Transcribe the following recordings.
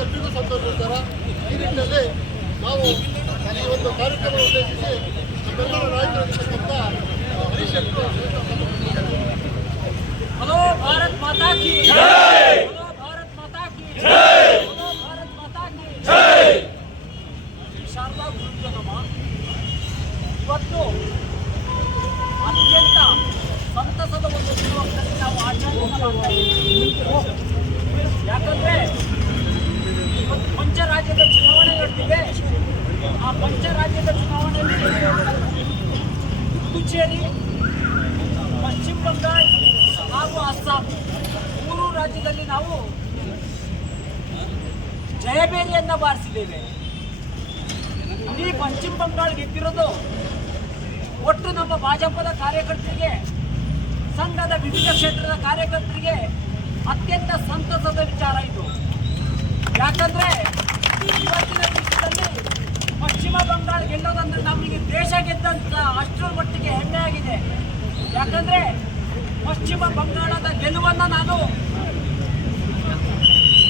ಎಲ್ರಿಗೂ ಸಂತೋಷಕರ. ಈ ನಿಟ್ಟಿನಲ್ಲಿ ನಾವು ಈ ಒಂದು ಕಾರ್ಯಕ್ರಮ ಉದ್ದೇಶಿಸಿ ನಮ್ಮೆಲ್ಲರ ನಾಯಕರಾಗಿರ್ತಕ್ಕಂಥ ಹರೀಶ್ ಶೆಟ್ಟರು ಹಲೋ ಭಾರತ್ ಮಾತಾ ಕಿ ಜೈ, ಹಲೋ ಭಾರತ್ ಮಾತಾ ಕಿ ಜೈ, ಹಲೋ ಭಾರತ್ ಮಾತಾ ಕಿ ಜೈ. ಶಾರದಾ ಗುರುಜನಮ ಇವತ್ತು ಅತ್ಯಂತ ಸಂತಸದ ಒಂದು ದಿನವಾಗಿ ನಾವು ಆಚರಣೆ ಮಾಡ್ತಾ ಇದ್ದೀವಿ. ಯಾಕಂದ್ರೆ ಇವತ್ತು ಪಂಚರಾಜ್ಯದ ಚುನಾವಣೆ ನಡೆದಿದೆ. ಆ ಪಂಚರಾಜ್ಯದ ಚುನಾವಣೆಯಲ್ಲಿ ಪುದುಚೇರಿ, ಪಶ್ಚಿಮ ಬಂಗಾಳ ಹಾಗೂ ಅಸ್ಸಾಂ ಮೂರು ರಾಜ್ಯದಲ್ಲಿ ನಾವು ಜಯಬೇರಿಯನ್ನ ಬಾರಿಸಿದ್ದೇವೆ. ಇಡೀ ಪಶ್ಚಿಮ ಬಂಗಾಳ ಗೆದ್ದಿರೋದು ಒಟ್ಟು ನಮ್ಮ ಭಾಜಪದ ಕಾರ್ಯಕರ್ತರಿಗೆ, ಸಂಘದ ವಿವಿಧ ಕ್ಷೇತ್ರದ ಕಾರ್ಯಕರ್ತರಿಗೆ ಅತ್ಯಂತ ಸಂತಸದ ವಿಚಾರ ಇದು. ಯಾಕಂದ್ರೆ ಇವತ್ತಿನ ದಿವಸದಲ್ಲಿ ಪಶ್ಚಿಮ ಬಂಗಾಳ ಗೆಲ್ಲೋದಂದ್ರೆ ನಮಗೆ ದೇಶ ಗೆದ್ದಂತ ಅಷ್ಟರ ಮಟ್ಟಿಗೆ ಹೆಮ್ಮೆ ಆಗಿದೆ. ಯಾಕಂದ್ರೆ ಪಶ್ಚಿಮ ಬಂಗಾಳದ ಗೆಲುವನ್ನು ನಾನು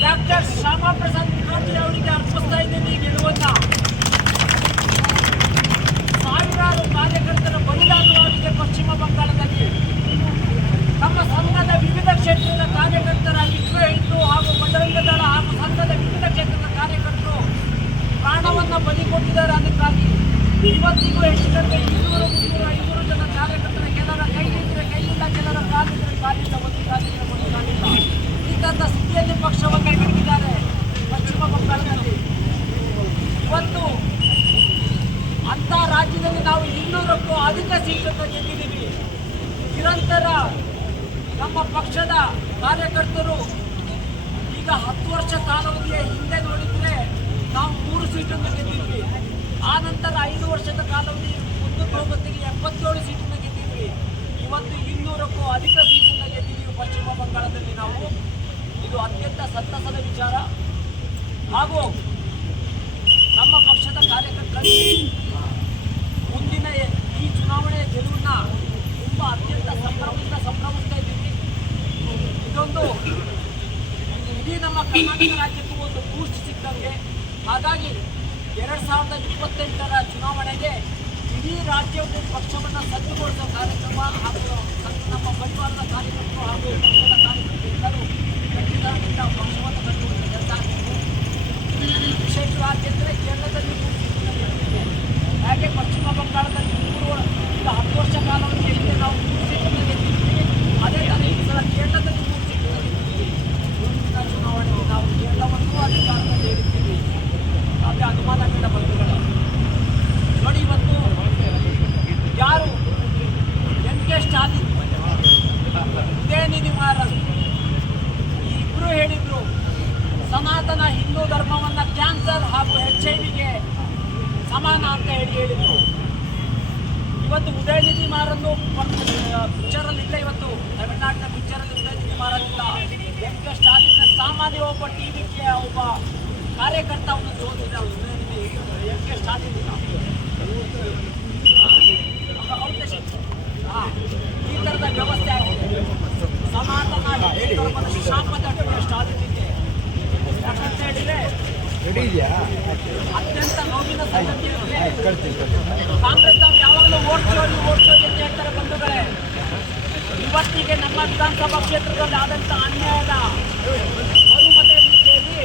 ಡಾಕ್ಟರ್ ಶ್ಯಾಮಾ ಪ್ರಸಾದ್ ಮುಖರ್ಜಿ ಅವರಿಗೆ ಅರ್ಪಿಸ್ತಾ ಇದ್ದೀನಿ. ಈ ಗೆಲುವನ್ನ ಸಾವಿರಾರು ಕಾರ್ಯಕರ್ತರ ಬಲಿದಾನವಾಗಿದೆ ಪಶ್ಚಿಮ ಬಂಗಾಳದಲ್ಲಿ. ನಮ್ಮ ಸಂಘದ ವಿವಿಧ ಕ್ಷೇತ್ರದ ಕಾರ್ಯಕರ್ತರ ವಿಶ್ವ ಹಿಂದೂ ಹಾಗೂ ಬಜರಂಗ ದಳ ಹಾಗೂ ಸಂಘದ ವಿವಿಧ ಕ್ಷೇತ್ರದ ಕಾರ್ಯಕರ್ತರು ಪ್ರಾಣವನ್ನು ಬಲಿ ಕೊಟ್ಟಿದ್ದಾರೆ. ಅದಕ್ಕಾಗಿ ಇವತ್ತಿಗೂ ಹೆಚ್ಚು ಕಡಿಮೆ 200-300-500 ಜನ ಕಾರ್ಯಕರ್ತರ ಕೆಲರ ಕೈಲಿದ್ರೆ ಕೈಯಿಲ್ಲ, ಕೆಲರ ಕಾಲಿದ್ರೆ ಕಾಲಿಲ್ಲ, ಒಂದು ಕಾಲಿದ್ರೆ ಒಂದು ಕಾಲಿಲ್ಲ. ಈ ತರದ ಸ್ಥಿತಿಯಲ್ಲಿ ಪಕ್ಷವನ್ನು ಹಿಡಿದಿದ್ದಾರೆ ಪಶ್ಚಿಮ ಬಂಗಾಳದಲ್ಲಿ. ಇವತ್ತು ಅಂತ ರಾಜ್ಯದಲ್ಲಿ ನಾವು 200ಕ್ಕೂ ಅಧಿಕ ಸೀಟನ್ನು ಗೆದ್ದಿದ್ದೀವಿ. ನಿರಂತರ ನಮ್ಮ ಪಕ್ಷದ ಕಾರ್ಯಕರ್ತರು ಈಗ 10 ವರ್ಷ ಕಾಲಾವಧಿಯ ಹಿಂದೆ ನೋಡಿದರೆ ನಾವು 3 ಸೀಟನ್ನು ಗೆದ್ದಿದ್ವಿ. ಆ ನಂತರ 5 ವರ್ಷದ ಕಾಲಾವಧಿ ಮುಂದಕ್ಕೆ ಹೋಗೋತ್ತಿಗೆ 77 ಸೀಟನ್ನು ಗೆದ್ದಿದ್ವಿ. ಇವತ್ತು 200ಕ್ಕೂ ಅಧಿಕ ಸೀಟನ್ನು ಗೆದ್ದಿದ್ದೀವಿ ಪಶ್ಚಿಮ ಬಂಗಾಳದಲ್ಲಿ ನಾವು. ಇದು ಅತ್ಯಂತ ಸಂತಸದ ವಿಚಾರ. ಹಾಗೂ ನಮ್ಮ ಪಕ್ಷದ ಕಾರ್ಯಕರ್ತರು ಮುಂದಿನ ಈ ಚುನಾವಣೆಯ ಗೆಲುವನ್ನ ತುಂಬ ಅತ್ಯಂತ ಸಂಭ್ರಮಿಸ್ತಾ ಇದ್ದೀವಿ. ಇದೊಂದು ಇಡೀ ನಮ್ಮ ಕರ್ನಾಟಕ ರಾಜ್ಯಕ್ಕೂ ಒಂದು ಬೂಸ್ಟ್ ಸಿಕ್ಕಂಗೆ. ಹಾಗಾಗಿ 2028ರ ಚುನಾವಣೆಗೆ ಇಡೀ ರಾಜ್ಯದ ಪಕ್ಷವನ್ನು ಸಜ್ಜುಗೊಳಿಸುವ ಕಾರ್ಯಕ್ರಮ ಹಾಗೂ ನಮ್ಮ ಪರಿವಾರದ ಕಾರ್ಯಕರ್ತರು ಹಾಗೂ ಪಕ್ಷದ ಕಾರ್ಯಕರ್ತರು ಖಂಡಿತ ಪಕ್ಷವನ್ನು ಸಜ್ಜುಗೊಳಿಸುವ ಕೆಲಸ ಆಗಬೇಕು. ವಿಶೇಷವಾಗಿ ಅಂದರೆ ಕೇರಳದಲ್ಲಿ ಹಾಗೆ ಪಶ್ಚಿಮ ಬಂಗಾಳದಲ್ಲಿ 10 ವರ್ಷ ಕಾಲಾವಧಿಯ ಹಿಂದೆ ನಾವು 3 ಸೀಟನ್ನು ಗೆದ್ದಿದ್ದೀವಿ. ಅದೇ ಥರ ಈ ಸಲ ಕೇರಳದಲ್ಲಿ 3 ಸೀಟನ್ನು ಗೆದ್ದಿದ್ದೀವಿ. ಮುಂದಿನ ಚುನಾವಣೆಗೆ ನಾವು ಕೇರಳವನ್ನು ಅಧಿಕಾರದಲ್ಲಿ ಹೇಳಿರ್ತೀವಿ. ಯಾವುದೇ ಅನುಮಾನಗಳ ಬಂಧುಗಳು ನೋಡಿ, ಇವತ್ತು ಯಾರು ಎಂ.ಕೆ. ಸ್ಟಾಲಿನ್, ಉದಯನಿಧಿ ಮಹಾರಾಜ್ ಈ ಇಬ್ಬರು ಹೇಳಿದ್ರು ಸನಾತನ ಹಿಂದೂ ಧರ್ಮವನ್ನು ಕ್ಯಾನ್ಸರ್ ಹಾಗೂ HIV-ಗೆ ಸಮಾನ ಅಂತ ಹೇಳಿದ್ರು. ಇವತ್ತು ಉದಯನಿಧಿ ಮಹಾರಾಜ್ ಪಿಕ್ಚರಲ್ಲಿ ಇಲ್ಲ. ಇವತ್ತು ತಮಿಳುನಾಡಿನ ಪಿಕ್ಚರಲ್ಲಿ ಉದಯನಿಧಿ ಮಹಾರಾಜ್ ಇಲ್ಲ. ಎಂ.ಕೆ. ಸ್ಟಾಲಿನ್ ಸಾಮಾನ್ಯ ಒಬ್ಬ ಟಿವಿಗೆ ಒಬ್ಬ ಕಾರ್ಯಕರ್ತ ಅವನು ಸೋತಿದ್ದ. ಎಂ.ಕೆ. ಸ್ಟಾಲಿನ್ ಇಲ್ಲ. ಈ ಥರದ ವ್ಯವಸ್ಥೆ ಆಗಿದೆ. ಸನಾತನ ಹಿಂದೂ ಧರ್ಮದ ಶಾಪದ ಸ್ಟಾಲಿನ್ ಇದೆ. ಯಾಕಂತ ಹೇಳಿದ್ರೆ ಅತ್ಯಂತ ನೋವಿನ ಸಂಗತಿ. ಕಾಂಗ್ರೆಸ್ನವ್ರು ಯಾವಾಗಲೂ ಓಟ್ ಚೋರಿ ಅಂತ ಹೇಳ್ತಾರೆ ಬಂಧುಗಳೇ. ಇವತ್ತಿಗೆ ನಮ್ಮ ವಿಧಾನಸಭಾ ಕ್ಷೇತ್ರದಲ್ಲಿ ಆದಂಥ ಅನ್ಯಾಯದ ಮರುಮತ ಎಣಿಕೆಯಲ್ಲಿ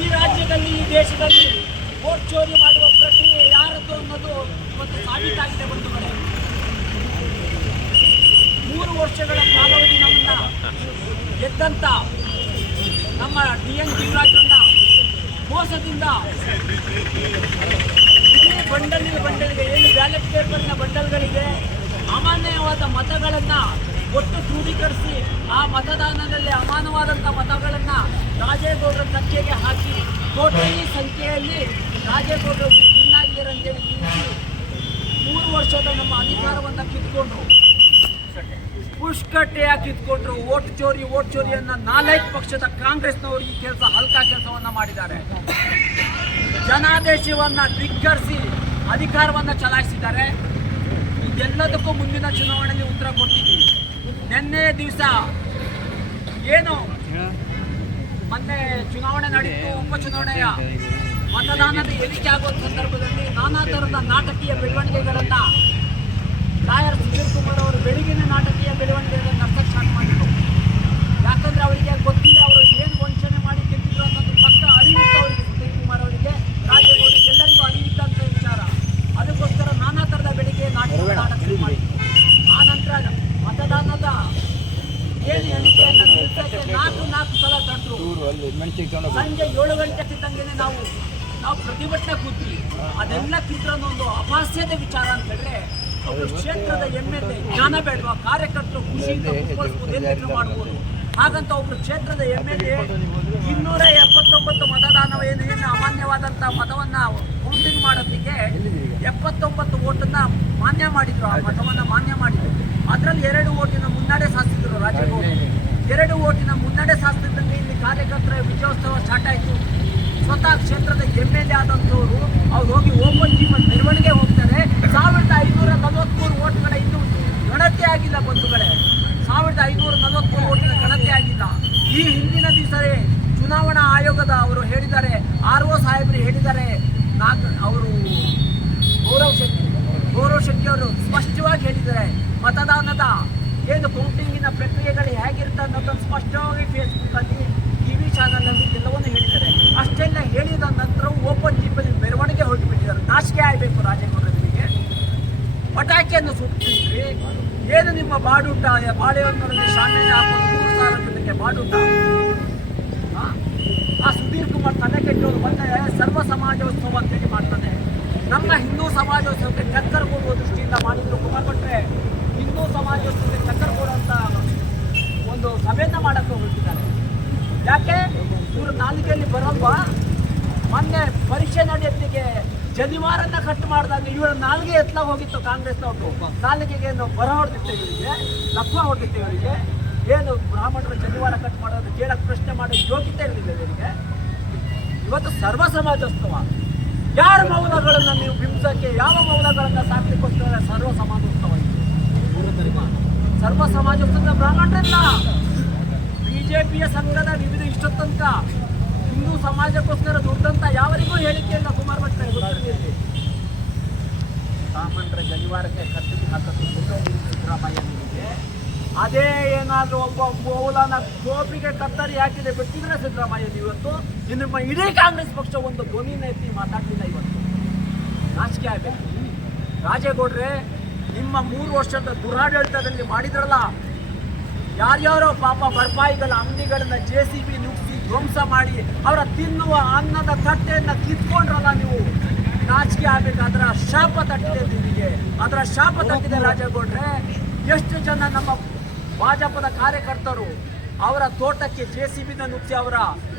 ಈ ರಾಜ್ಯದಲ್ಲಿ, ಈ ದೇಶದಲ್ಲಿ ಓಟ್ ಚೋರಿ ಮಾಡುವ ಪ್ರಕ್ರಿಯೆ ಯಾರದ್ದು ಅನ್ನೋದು ಇವತ್ತು ಸಾಬೀತಾಗಿದೆ ಬಂಧುಗಳೇ. 3 ವರ್ಷಗಳ ಕಾಲಾವಧಿ ನಮ್ಮನ್ನ ಗೆದ್ದಂತ ನಮ್ಮ DN ಜೀವರಾಜನ್ನ ಮೋಸದಿಂದ ಇಡೀ ಬಂಡಲ್ಗೆ ಏನು ಬ್ಯಾಲೆಟ್ ಪೇಪರ್ನ ಬಂಡಲ್ಗಳಿದೆ, ಅಮಾನ್ಯವಾದ ಮತಗಳನ್ನು ಒಟ್ಟು ಕ್ರೋಢೀಕರಿಸಿ ಆ ಮತದಾನದಲ್ಲಿ ಅಮಾನವಾದಂಥ ಮತಗಳನ್ನು ರಾಜೇಗೌಡರ ಕಚ್ಚೆಗೆ ಹಾಕಿ ಕೋಟಿ ಸಂಖ್ಯೆಯಲ್ಲಿ ರಾಜೇಗೌಡರು ಭಿನ್ನಾಗಿರಂತೇಳಿ ನಿಲ್ಲಿಸಿ 3 ವರ್ಷದ ನಮ್ಮ ಅಧಿಕಾರವನ್ನು ಕಿತ್ಕೊಂಡ್ರು. ಪುಷ್ಕಟ್ಟೆಯಾಗಿ ಕಿತ್ಕೊಂಡ್ರು. ಓಟ್ ಚೋರಿಯನ್ನ ನಾಲ್ಕು ಪಕ್ಷದ ಕಾಂಗ್ರೆಸ್ನವರು ಈ ಹಲ್ಕಾ ಕೆಲಸವನ್ನ ಮಾಡಿದ್ದಾರೆ. ಜನಾದೇಶವನ್ನ ಧಿಕ್ಕರಿಸಿ ಅಧಿಕಾರವನ್ನ ಚಲಾಯಿಸಿದ್ದಾರೆ. ಇದೆಲ್ಲದಕ್ಕೂ ಮುಂದಿನ ಚುನಾವಣೆಯಲ್ಲಿ ಉತ್ತರ ಕೊಟ್ಟಿದ್ದೀವಿ. ನಿನ್ನೆ ದಿವಸ ಏನು ಮೊನ್ನೆ ಚುನಾವಣೆ ನಡೆಯಿತು, ಉಪಚುನಾವಣೆಯ ಮತದಾನದ ಎಣಿಕೆ ಆಗುವ ಸಂದರ್ಭದಲ್ಲಿ ನಾನಾ ಥರದ ನಾಟಕೀಯ ಬೆಳವಣಿಗೆಗಳನ್ನ ಲಾಯರ್ ಸುಧೀರ್ ಕುಮಾರ್ ಅವರು ಬೆಳಗಿನ ನಾಟಕೀಯ ಬೆಳವಣಿಗೆಗಳನ್ನು ನಡೆಸಕ್ಕೆ ಸ್ಟಾರ್ಟ್ ಮಾಡಿದ್ರು. ಯಾಕಂದ್ರೆ ಅವರಿಗೆ ಗೊತ್ತಿಲ್ಲ ಅವರು ಏನು ವಂಚನೆ ಮಾಡಿ ಗೆದ್ದಿದ್ರು ಅನ್ನೋದು ಪಕ್ಕ ಅರಿವಿತ್ತು ಅವರಿಗೆ. ಸುಧೀರ್ ಕುಮಾರ್ ಅವರಿಗೆ, ರಾಜೇಗೌಡರಿಗೆ ಎಲ್ಲರಿಗೂ ಅರಿವಿದ್ದಂಥ ವಿಚಾರ. ಅದಕ್ಕೋಸ್ಕರ ನಾನಾ ಥರದ ಬೆಳಿಗ್ಗೆ ನಾಟಕ ಶುರು ಮಾಡಿದ್ರು. ಆ ನಂತರ ಮತದಾನದ ಏನು ಎಣಿಕೆಯನ್ನು ನಿಲ್ಲಿಸಕ್ಕೆ ನಾಲ್ಕು ಸಲ ತಂದ್ರು. ಸಂಜೆ 7 ಗಂಟೆ ಸಿದ್ದಂಗೆ ನಾವು ಪ್ರತಿಭಟನೆ ಕೂತ್ವಿ. ಅದೆಲ್ಲ ಕಿದ್ರನ್ನೊಂದು ಅಪಹಾಸ್ಯದ ವಿಚಾರ ಅಂತ ಹೇಳಿದ್ರೆ, ಒಬ್ಬರು ಕ್ಷೇತ್ರದ MLA ಜ್ಞಾನ ಬೇಡವಾ? ಕಾರ್ಯಕರ್ತರು ಖುಷಿಯಿಂದ ಕುತ್ಕೊಳ್ಬೋದು, ಮಾಡ್ಬೋದು. ಹಾಗಂತ ಒಬ್ಬರು ಕ್ಷೇತ್ರದ MLA 279 ಮತದಾನ ಏನು ಅಮಾನ್ಯವಾದಂಥ ಮತವನ್ನು ಕೌಂಟಿಂಗ್ ಮಾಡೋದಕ್ಕೆ 79 ಓಟನ್ನ ಮಾನ್ಯ ಮಾಡಿದ್ರು. ಆ ಮತವನ್ನು ಮಾನ್ಯ ಮಾಡಿದ್ರು. ಅದರಲ್ಲಿ 2 ಓಟಿನ ಮುನ್ನಡೆ ಸಾಧಿಸಿದ್ರು ರಾಜೇಗೌಡರು. 2 ಓಟಿನ ಮುನ್ನಡೆ ಸಾಧಿಸಿದ್ದಂಗೆ ಇಲ್ಲಿ ಕಾರ್ಯಕರ್ತರ ವಿಜಯೋತ್ಸವ ಸ್ಟಾರ್ಟ್ ಆಯಿತು. ಸ್ವತಃ ಕ್ಷೇತ್ರದ MLA ಆದಂಥವರು ಅವ್ರು ಹೋಗಿ ಓಪನ್ ಜಿಮ್ಮಲ್ಲಿ ಮೆರವಣಿಗೆ ಹೋಗ್ತಾರೆ. 1543 ಓಟ್ಗಳ ಇನ್ನೂ ಗಣತಿ ಆಗಿಲ್ಲ ಬಂಧುಗಳೇ. 1543 ಓಟಿನ ಗಣತಿ ಆಗಿಲ್ಲ. ಈ ಹಿಂದಿನ ದಿವಸವೇ ಚುನಾವಣಾ ಆಯೋಗದ ಅವರು ಹೇಳಿದ್ದಾರೆ, RO ಸಾಹೇಬರು ಹೇಳಿದ್ದಾರೆ, ಅವರು ಗೌರವ್ ಶೆಟ್ಟಿ ಅವರು ಸ್ಪಷ್ಟವಾಗಿ ಹೇಳಿದ್ದಾರೆ, ಮತದಾನದ ಏನು ಕೌಂಟಿಂಗಿನ ಪ್ರಕ್ರಿಯೆಗಳು ಹೇಗಿರುತ್ತೆ ಅನ್ನೋದನ್ನು ಸ್ಪಷ್ಟವಾಗಿ ಫೇಸ್ಬುಕ್ಕಲ್ಲಿ, TV ಚಾನಲಲ್ಲಿ ಎಲ್ಲವನ್ನೂ ಹೇಳಿದ್ದಾರೆ. ಅಷ್ಟೆಲ್ಲ ಹೇಳಿದ ನಂತರ ಓಪನ್ ಜಿಪ್ಪಲ್ಲಿ ಮೆರವಣಿಗೆ ಹೊರಟುಬಿಟ್ಟಿದ್ದಾರೆ. ನಾಚಿಕೆ ಆಗಬೇಕು ರಾಜೇಗೌಡರಿಗೆ. ಪಟಾಕಿಯನ್ನು ಸುಟ್ಟಿದ್ರಿ. ಏನು ನಿಮ್ಮ ಬಾಡೂಟ? ಬಾಳೆಹೊನ್ನೂರಲ್ಲಿ ಶಾಮಿಯಾನ ಹಾಕೊಂಡು 3,000 ಜನಕ್ಕೆ ಬಾಡೂಟ. ಆ ಸುಧೀರ್ ಕುಮಾರ್ ತಲೆ ಕೆಟ್ಟವರು ಬಂದರೆ ಸರ್ವ ಸಮಾಜೋತ್ಸವ ಅಂತೇಳಿ ಮಾಡ್ತಾನೆ. ನಮ್ಮ ಹಿಂದೂ ಸಮಾಜೋತ್ಸವಕ್ಕೆ ಟಕ್ಕರ್ ಕೊಡುವ ದೃಷ್ಟಿಯಿಂದ ಮಾಡಿದ್ರು ಕುಮಾರ್ ಭಟ್ರೆ. ಹಿಂದೂ ಸಮಾಜೋತ್ಸವಕ್ಕೆ ಟಕ್ಕರ್ ಕೊಡುವಂಥ ಒಂದು ಸಭೆಯನ್ನು ಮಾಡೋಕ್ಕೆ ಹೊರಟಿದ್ದಾರೆ. ಯಾಕೆ ಇವರು ನಾಲಿಗೆಯಲ್ಲಿ ಬರೋಲ್ವಾ? ಮೊನ್ನೆ ಪರೀಕ್ಷೆ ನಡೆಯೋತ್ತಿಗೆ ಜನಿವಾರನ್ನ ಕಟ್ ಮಾಡಿದಾಗ ಇವರ ನಾಲಿಗೆ ಎತ್ತಲ ಹೋಗಿತ್ತು ಕಾಂಗ್ರೆಸ್ನವ್ರು. ನಾಲಿಗೆಗೆ ಬರ ಹೊಡೆದಿತ್ತು ಇವರಿಗೆ, ಲಕ್ವ ಹೊಡೆದಿತ್ತು ಇವರಿಗೆ. ಏನು ಬ್ರಾಹ್ಮಣರ ಜನಿವಾರ ಕಟ್ ಮಾಡೋದು ಕೇಳಕ್ಕೆ ಪ್ರಶ್ನೆ ಮಾಡೋ ಯೋಗ್ಯತೆ ಇರಲಿಲ್ಲ ಇವರಿಗೆ. ಇವತ್ತು ಸರ್ವ ಸಮಾಜೋತ್ಸವ. ಯಾರ ಮೌಲ್ಯಗಳನ್ನು ನೀವು ಬಿಂಬಿಸೋಕ್ಕೆ, ಯಾವ ಮೌಲ್ಯಗಳನ್ನು ಸಾಕ್ಲಿಕ್ಕೋಸ್ಕರ ಸರ್ವ ಸಮಾಜೋತ್ಸವ ಇದು? ಸರ್ವ ಸಮಾಜೋತ್ಸವದ ಬ್ರಾಹ್ಮಣರಿಲ್ಲ. BJPಯ ಸಂಘದ ವಿವಿಧ ಇಷ್ಟೊತ್ತಂತ ಹಿಂದೂ ಸಮಾಜಕ್ಕೋಸ್ಕರ ದುಡ್ಡಂತ ಯಾವರಿಗೂ ಹೇಳಿಕೆ ಇಲ್ಲ ಕುಮಾರ್ ಭಟ್ರೆ. ಬ್ರಾಹ್ಮಣರ ಜನಿವಾರಕ್ಕೆ ಕತ್ತಿಗೆ ಹಾಕೋದು ಸಿದ್ದರಾಮಯ್ಯನಿಗೆ. ಅದೇ ಏನಾದರೂ ಒಬ್ಬ ಮೌಲಾನ ಗೋಪಿಗೆ ಕತ್ತರಿ ಹಾಕಿದೆ ಬಿಟ್ಟಿದ್ರೆ ಸಿದ್ದರಾಮಯ್ಯ ಇವತ್ತು ನಿಮ್ಮ ಇಡೀ ಕಾಂಗ್ರೆಸ್ ಪಕ್ಷ ಒಂದು ಧ್ವನಿನ ಎತ್ತಿ ಮಾತಾಡ್ತಿಲ್ಲ. ಇವತ್ತು ನಾಚಿಕೆ ಆಗಬೇಕು. ರಾಜೇಗೌಡ್ರೆ, ನಿಮ್ಮ 3 ವರ್ಷದ ದುರಾಡಳಿತದಲ್ಲಿ ಮಾಡಿದ್ರಲ್ಲ, ಯಾರ್ಯಾರೋ ಪಾಪ ಬಡಪಾಯಿಗಳ ಅಂಗಡಿಗಳನ್ನ JCB ನುಗ್ಗಿಸಿ ಧ್ವಂಸ ಮಾಡಿ ಅವರ ತಿನ್ನುವ ಅನ್ನದ ತಟ್ಟೆಯನ್ನು ಕಿತ್ಕೊಂಡ್ರಲ್ಲ ನೀವು. ನಾಚಿಕೆ ಆಗಬೇಕು. ಅದರ ಶಾಪ ತಟ್ಟಿದೆ ನಿಮಗೆ, ಅದರ ಶಾಪ ತಟ್ಟಿದೆ ರಾಜೇಗೌಡ್ರೆ. ಎಷ್ಟು ಜನ ನಮ್ಮ ಭಾಜಪದ ಕಾರ್ಯಕರ್ತರು ಅವರ ತೋಟಕ್ಕೆ JCBನ ನುಗ್ಗಿಸಿ ಅವರ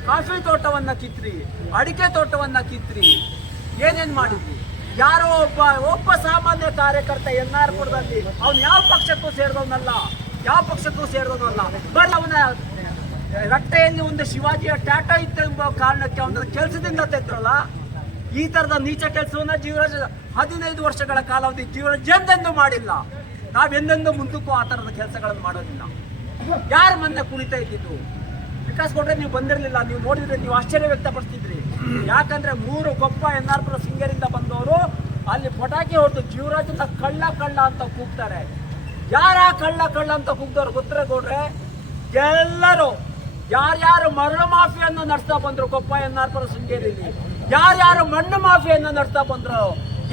ಕಾಫಿ ತೋಟವನ್ನು ಕಿತ್ರಿ, ಅಡಿಕೆ ತೋಟವನ್ನು ಕಿತ್ರಿ, ಏನೇನು ಮಾಡಿದ್ರಿ? ಯಾರೋ ಒಬ್ಬ ಸಾಮಾನ್ಯ ಕಾರ್ಯಕರ್ತ NR ಪುರದಲ್ಲಿ ಅವನು ಯಾವ ಪಕ್ಷಕ್ಕೂ ಸೇರಿದವನಲ್ಲ, ಬಟ್ ಅವನ ರಟ್ಟೆಯಲ್ಲಿ ಒಂದು ಶಿವಾಜಿಯ ಟ್ಯಾಟೋ ಇತ್ತು ಎಂಬ ಕಾರಣಕ್ಕೆ ಅವನ ಕೆಲಸದಿಂದ ತೆಗೆದ್ರಲ್ಲ. ಈ ಥರದ ನೀಚ ಕೆಲಸವನ್ನ ಜೀವರಾಜ್ 15 ವರ್ಷಗಳ ಕಾಲಾವಧಿ ಜೀವರಾಜ್ ಎಂದೆಂದೂ ಮಾಡಿಲ್ಲ. ನಾವೆಂದೆಂದೂ ಮುಂದಕ್ಕೂ ಆ ಥರದ ಕೆಲಸಗಳನ್ನು ಮಾಡೋದಿಲ್ಲ. ಯಾರು ಮೊನ್ನೆ ಕುಣಿತಾ ಇದ್ದಿದ್ದು? ವಿಕಾಸ್ ಕೊಟ್ರೆ ನೀವು ಬಂದಿರಲಿಲ್ಲ. ನೀವು ನೋಡಿದ್ರೆ ನೀವು ಆಶ್ಚರ್ಯ ವ್ಯಕ್ತಪಡಿಸ್ತಿದ್ರಿ. ಯಾಕಂದ್ರೆ 3 ಗೊಪ್ಪ NR ಪುರ ಸಿಂಗೇರಿಂದ ಬಂದವರು ಅಲ್ಲಿ ಪಟಾಕಿ ಹೊರಟು ಜೀವರಾಜನ್ನ ಕಳ್ಳ ಅಂತ ಕೂಗ್ತಾರೆ. ಯಾರ ಕಳ್ಳ ಅಂತ ಕೂಗ್ದವ್ರು ಗೊತ್ತರೆ ಗೌಡ್ರೆ? ಎಲ್ಲರೂ ಯಾರ್ಯಾರು ಮರಳು ಮಾಫಿಯನ್ನು ನಡೆಸ್ತಾ ಬಂದ್ರು ಕೊಪ್ಪ NR ಪುರ ಶೃಂಗೇರಿಯಲ್ಲಿ, ಯಾರ್ಯಾರು ಮಣ್ಣು ಮಾಫಿಯನ್ನು ನಡೆಸ್ತಾ ಬಂದ್ರು,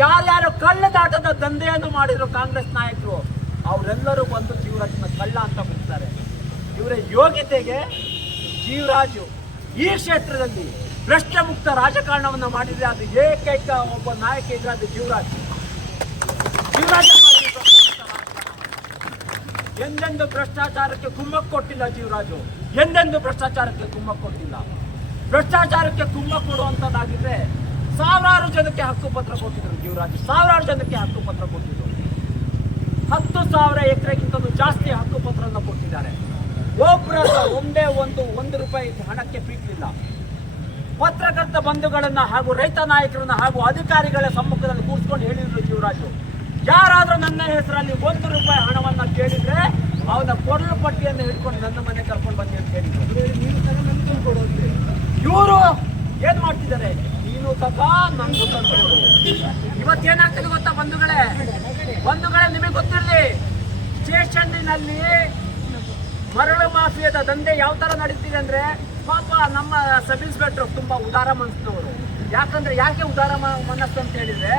ಯಾರ್ಯಾರು ಕಳ್ಳದಾಟದ ದಂಧೆಯನ್ನು ಮಾಡಿದ್ರು ಕಾಂಗ್ರೆಸ್ ನಾಯಕರು, ಅವರೆಲ್ಲರೂ ಬಂದು ಜೀವರಾಜನ ಕಳ್ಳ ಅಂತ ಕೂಗ್ತಾರೆ. ಇವರ ಯೋಗ್ಯತೆಗೆ ಜೀವರಾಜು ಈ ಕ್ಷೇತ್ರದಲ್ಲಿ ಭ್ರಷ್ಟ ಮುಕ್ತ ರಾಜಕಾರಣವನ್ನು ಮಾಡಿದ್ರೆ ಅದು ಏಕೈಕ ಒಬ್ಬ ನಾಯಕ ಇದ್ರೆ ಅದು ಜೀವರಾಜ್. ಎಂದೆಂದು ಭ್ರಷ್ಟಾಚಾರಕ್ಕೆ ಕುಮ್ಮಕ್ಕು ಕೊಟ್ಟಿಲ್ಲ ಜೀವರಾಜು. ಎಂದೆಂದು ಭ್ರಷ್ಟಾಚಾರಕ್ಕೆ ಕುಮ್ಮಕ್ಕು ಕೊಟ್ಟಿಲ್ಲ. ಭ್ರಷ್ಟಾಚಾರಕ್ಕೆ ಕುಮ್ಮಕ್ಕು ಕೊಡುವಂಥದ್ದಾಗಿದ್ರೆ 1000 ಜನಕ್ಕೆ ಹಕ್ಕುಪತ್ರ ಕೊಟ್ಟಿದ್ರು ಜೀವರಾಜು. 1000 ಜನಕ್ಕೆ ಹಕ್ಕುಪತ್ರ ಕೊಟ್ಟಿದ್ರು. 10,000 ಎಕರೆಗಿಂತಲೂ ಜಾಸ್ತಿ ಹಕ್ಕುಪತ್ರವನ್ನು ಕೊಟ್ಟಿದ್ದಾರೆ. ಒಬ್ಬರ ಒಂದೇ ಒಂದು ರೂಪಾಯಿ ಹಣಕ್ಕೆ ಪೀಕಲಿಲ್ಲ. ಪತ್ರಕರ್ತ ಬಂಧುಗಳನ್ನ ಹಾಗೂ ರೈತ ನಾಯಕರನ್ನ ಹಾಗೂ ಅಧಿಕಾರಿಗಳ ಸಮ್ಮುಖದಲ್ಲಿ ಕೂರಿಸ್ಕೊಂಡು ಹೇಳಿದ್ರು ಜೀವರಾಜು, ಯಾರಾದ್ರೂ ನನ್ನ ಹೆಸರಲ್ಲಿ 1 ರೂಪಾಯಿ ಹಣವನ್ನ ಕೇಳಿದ್ರೆ ಅವನ ಕೊರಳು ಪಟ್ಟಿಯನ್ನು ಹಿಡ್ಕೊಂಡು ನನ್ನ ಮನೆ ಕರ್ಕೊಂಡು ಬಂದಿ ಅಂತ ಹೇಳಿದ್ರು. ಇವರು ಏನ್ ಮಾಡ್ತಿದ್ದಾರೆ, ನೀನು ತಗ ನಂದು ತಂದು. ಇವತ್ತೇನಾಗ್ತದೆ ಗೊತ್ತಾ ಬಂಧುಗಳೇ, ನಿಮಗೆ ಗೊತ್ತಿರಲಿ, ಸ್ಟೇಷನ್ನಲ್ಲಿ ಮರಳು ಮಾಫಿಯಾದ ದಂಧೆ ಯಾವ ತರ ನಡೀತಿದೆ ಅಂದ್ರೆ, ಪಾಪ ನಮ್ಮ ಸಬ್ ಇನ್ಸ್ಪೆಕ್ಟರ್ ತುಂಬಾ ಉದಾರ ಮನಸ್ಸಿನವರು. ಯಾಕೆ ಉದಾರ ಮನಸ್ಸು ಅಂತ ಹೇಳಿದ್ರೆ,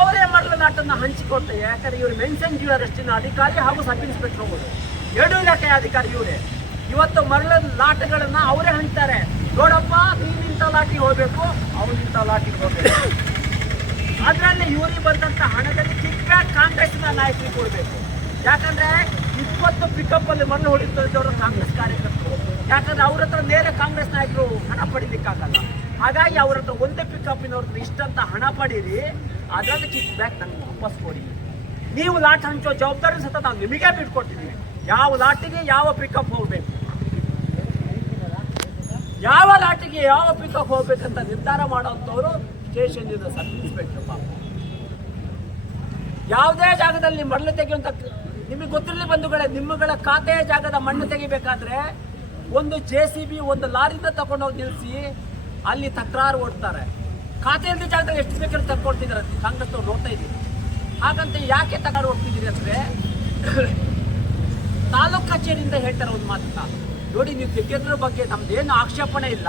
ಅವರೇ ಮರಳು ನಾಟನ್ನ ಹಂಚಿಕೊಡ್ತಾರೆ. ಯಾಕಂದ್ರೆ ಇವರು ಮೆನ್ಷನ್ ಜ್ಯುವೆಲರಿಸ್ಟಿನ ಅಧಿಕಾರಿ ಹಾಗೂ ಸಬ್ ಇನ್ಸ್ಪೆಕ್ಟರ್ ಅವರು, 2 ಇಲಾಖೆಯ ಅಧಿಕಾರಿ ಇವರೇ. ಇವತ್ತು ಮರಳು ಲಾಟಗಳನ್ನ ಅವರೇ ಹಂಚ್ತಾರೆ. ನೋಡಪ್ಪ, ನೀನಿಂತ ಲಾಟಿಗೆ ಹೋಗ್ಬೇಕು, ಅವನಿಂತ ಲಾಟಿಗೆ ಹೋಗ್ಬೇಕು. ಅದರಲ್ಲಿ ಇವರಿಗೆ ಬಂದಂತ ಹಣದಲ್ಲಿ ಕಿಕ್ ಬ್ಯಾಕ್ ಕಾಂಗ್ರೆಸ್ನ ನಾಯಕರಿಗೆ ಕೊಡಬೇಕು. ಯಾಕಂದ್ರೆ 20 ಪಿಕಪ್ ಅಲ್ಲಿ ಮಣ್ಣು ಹೊಡಿತಿದ್ದವರು ಕಾಂಗ್ರೆಸ್ ಕಾರ್ಯಕರ್ತರು. ಯಾಕಂದ್ರೆ ಅವ್ರ ಹತ್ರ ನೇರ ಕಾಂಗ್ರೆಸ್ ನಾಯಕರು ಹಣ ಪಡಿಲಿಕ್ಕಾಗಲ್ಲ. ಹಾಗಾಗಿ ಅವ್ರ ಹತ್ರ ಒಂದೇ ಪಿಕಪ್ಪಿನವ್ರ ಇಷ್ಟಂತ ಹಣ ಪಡೀರಿ, ಅದರಲ್ಲಿ ಕಿಕ್ ಬ್ಯಾಕ್ ನನಗೆ ವಾಪಸ್ ಕೊಡಿ. ನೀವು ಲಾಟ್ ಹಂಚೋ ಜವಾಬ್ದಾರಿ ಸತ ನಾವು ನಿಮಗೆ ಬಿಟ್ಕೊಟ್ಟಿದ್ದೀವಿ. ಯಾವ ಲಾಟಿಗೆ ಯಾವ ಪಿಕಪ್ ಹೋಗ್ಬೇಕು, ಯಾವ ಲಾಟಿಗೆ ಯಾವ ಪಿಕಪ್ ಹೋಗ್ಬೇಕಂತ ನಿರ್ಧಾರ ಮಾಡೋಂಥವ್ರು ಸ್ಟೇಷನ್ ಸಬ್ ಇನ್ಸ್ಪೆಕ್ಟರ್. ಪಾಪ ಯಾವುದೇ ಜಾಗದಲ್ಲಿ ಮರಳು ತೆಗೆಯುವಂತ, ನಿಮಗೆ ಗೊತ್ತಿರಲಿ ಬಂಧುಗಳೇ, ನಿಮ್ಮಗಳ ಖಾತೆಯ ಜಾಗದ ಮಣ್ಣು ತೆಗಿಬೇಕಾದ್ರೆ ಒಂದು JCB ಒಂದು ಲಾರಿನ ತಗೊಂಡೋಗಿ ನಿಲ್ಲಿಸಿ ಅಲ್ಲಿ ತಕರಾರು ಓಡ್ತಾರೆ. ಖಾತೆಯಲ್ಲಿ ಜಾಗದಲ್ಲಿ ಎಷ್ಟು ಬೇಕಾದ್ರೂ ತಕ್ಕೊಡ್ತಿದ್ದಾರೆ. ಕಾಂಗ್ರೆಸ್ ಅವ್ರು ನೋಡ್ತಾ ಇದ್ದೀವಿ. ಹಾಗಂತ ಯಾಕೆ ತಕರಾರು ಓಡ್ತಿದ್ದೀರಿ ಅಂದ್ರೆ, ತಾಲೂಕು ಕಚೇರಿಯಿಂದ ಹೇಳ್ತಾರೆ ಒಂದು ಮಾತನ್ನ, ನೋಡಿ ನೀವು ತೆಗೆಯೋದ್ರ ಬಗ್ಗೆ ನಮ್ದೇನು ಆಕ್ಷೇಪಣೆ ಇಲ್ಲ,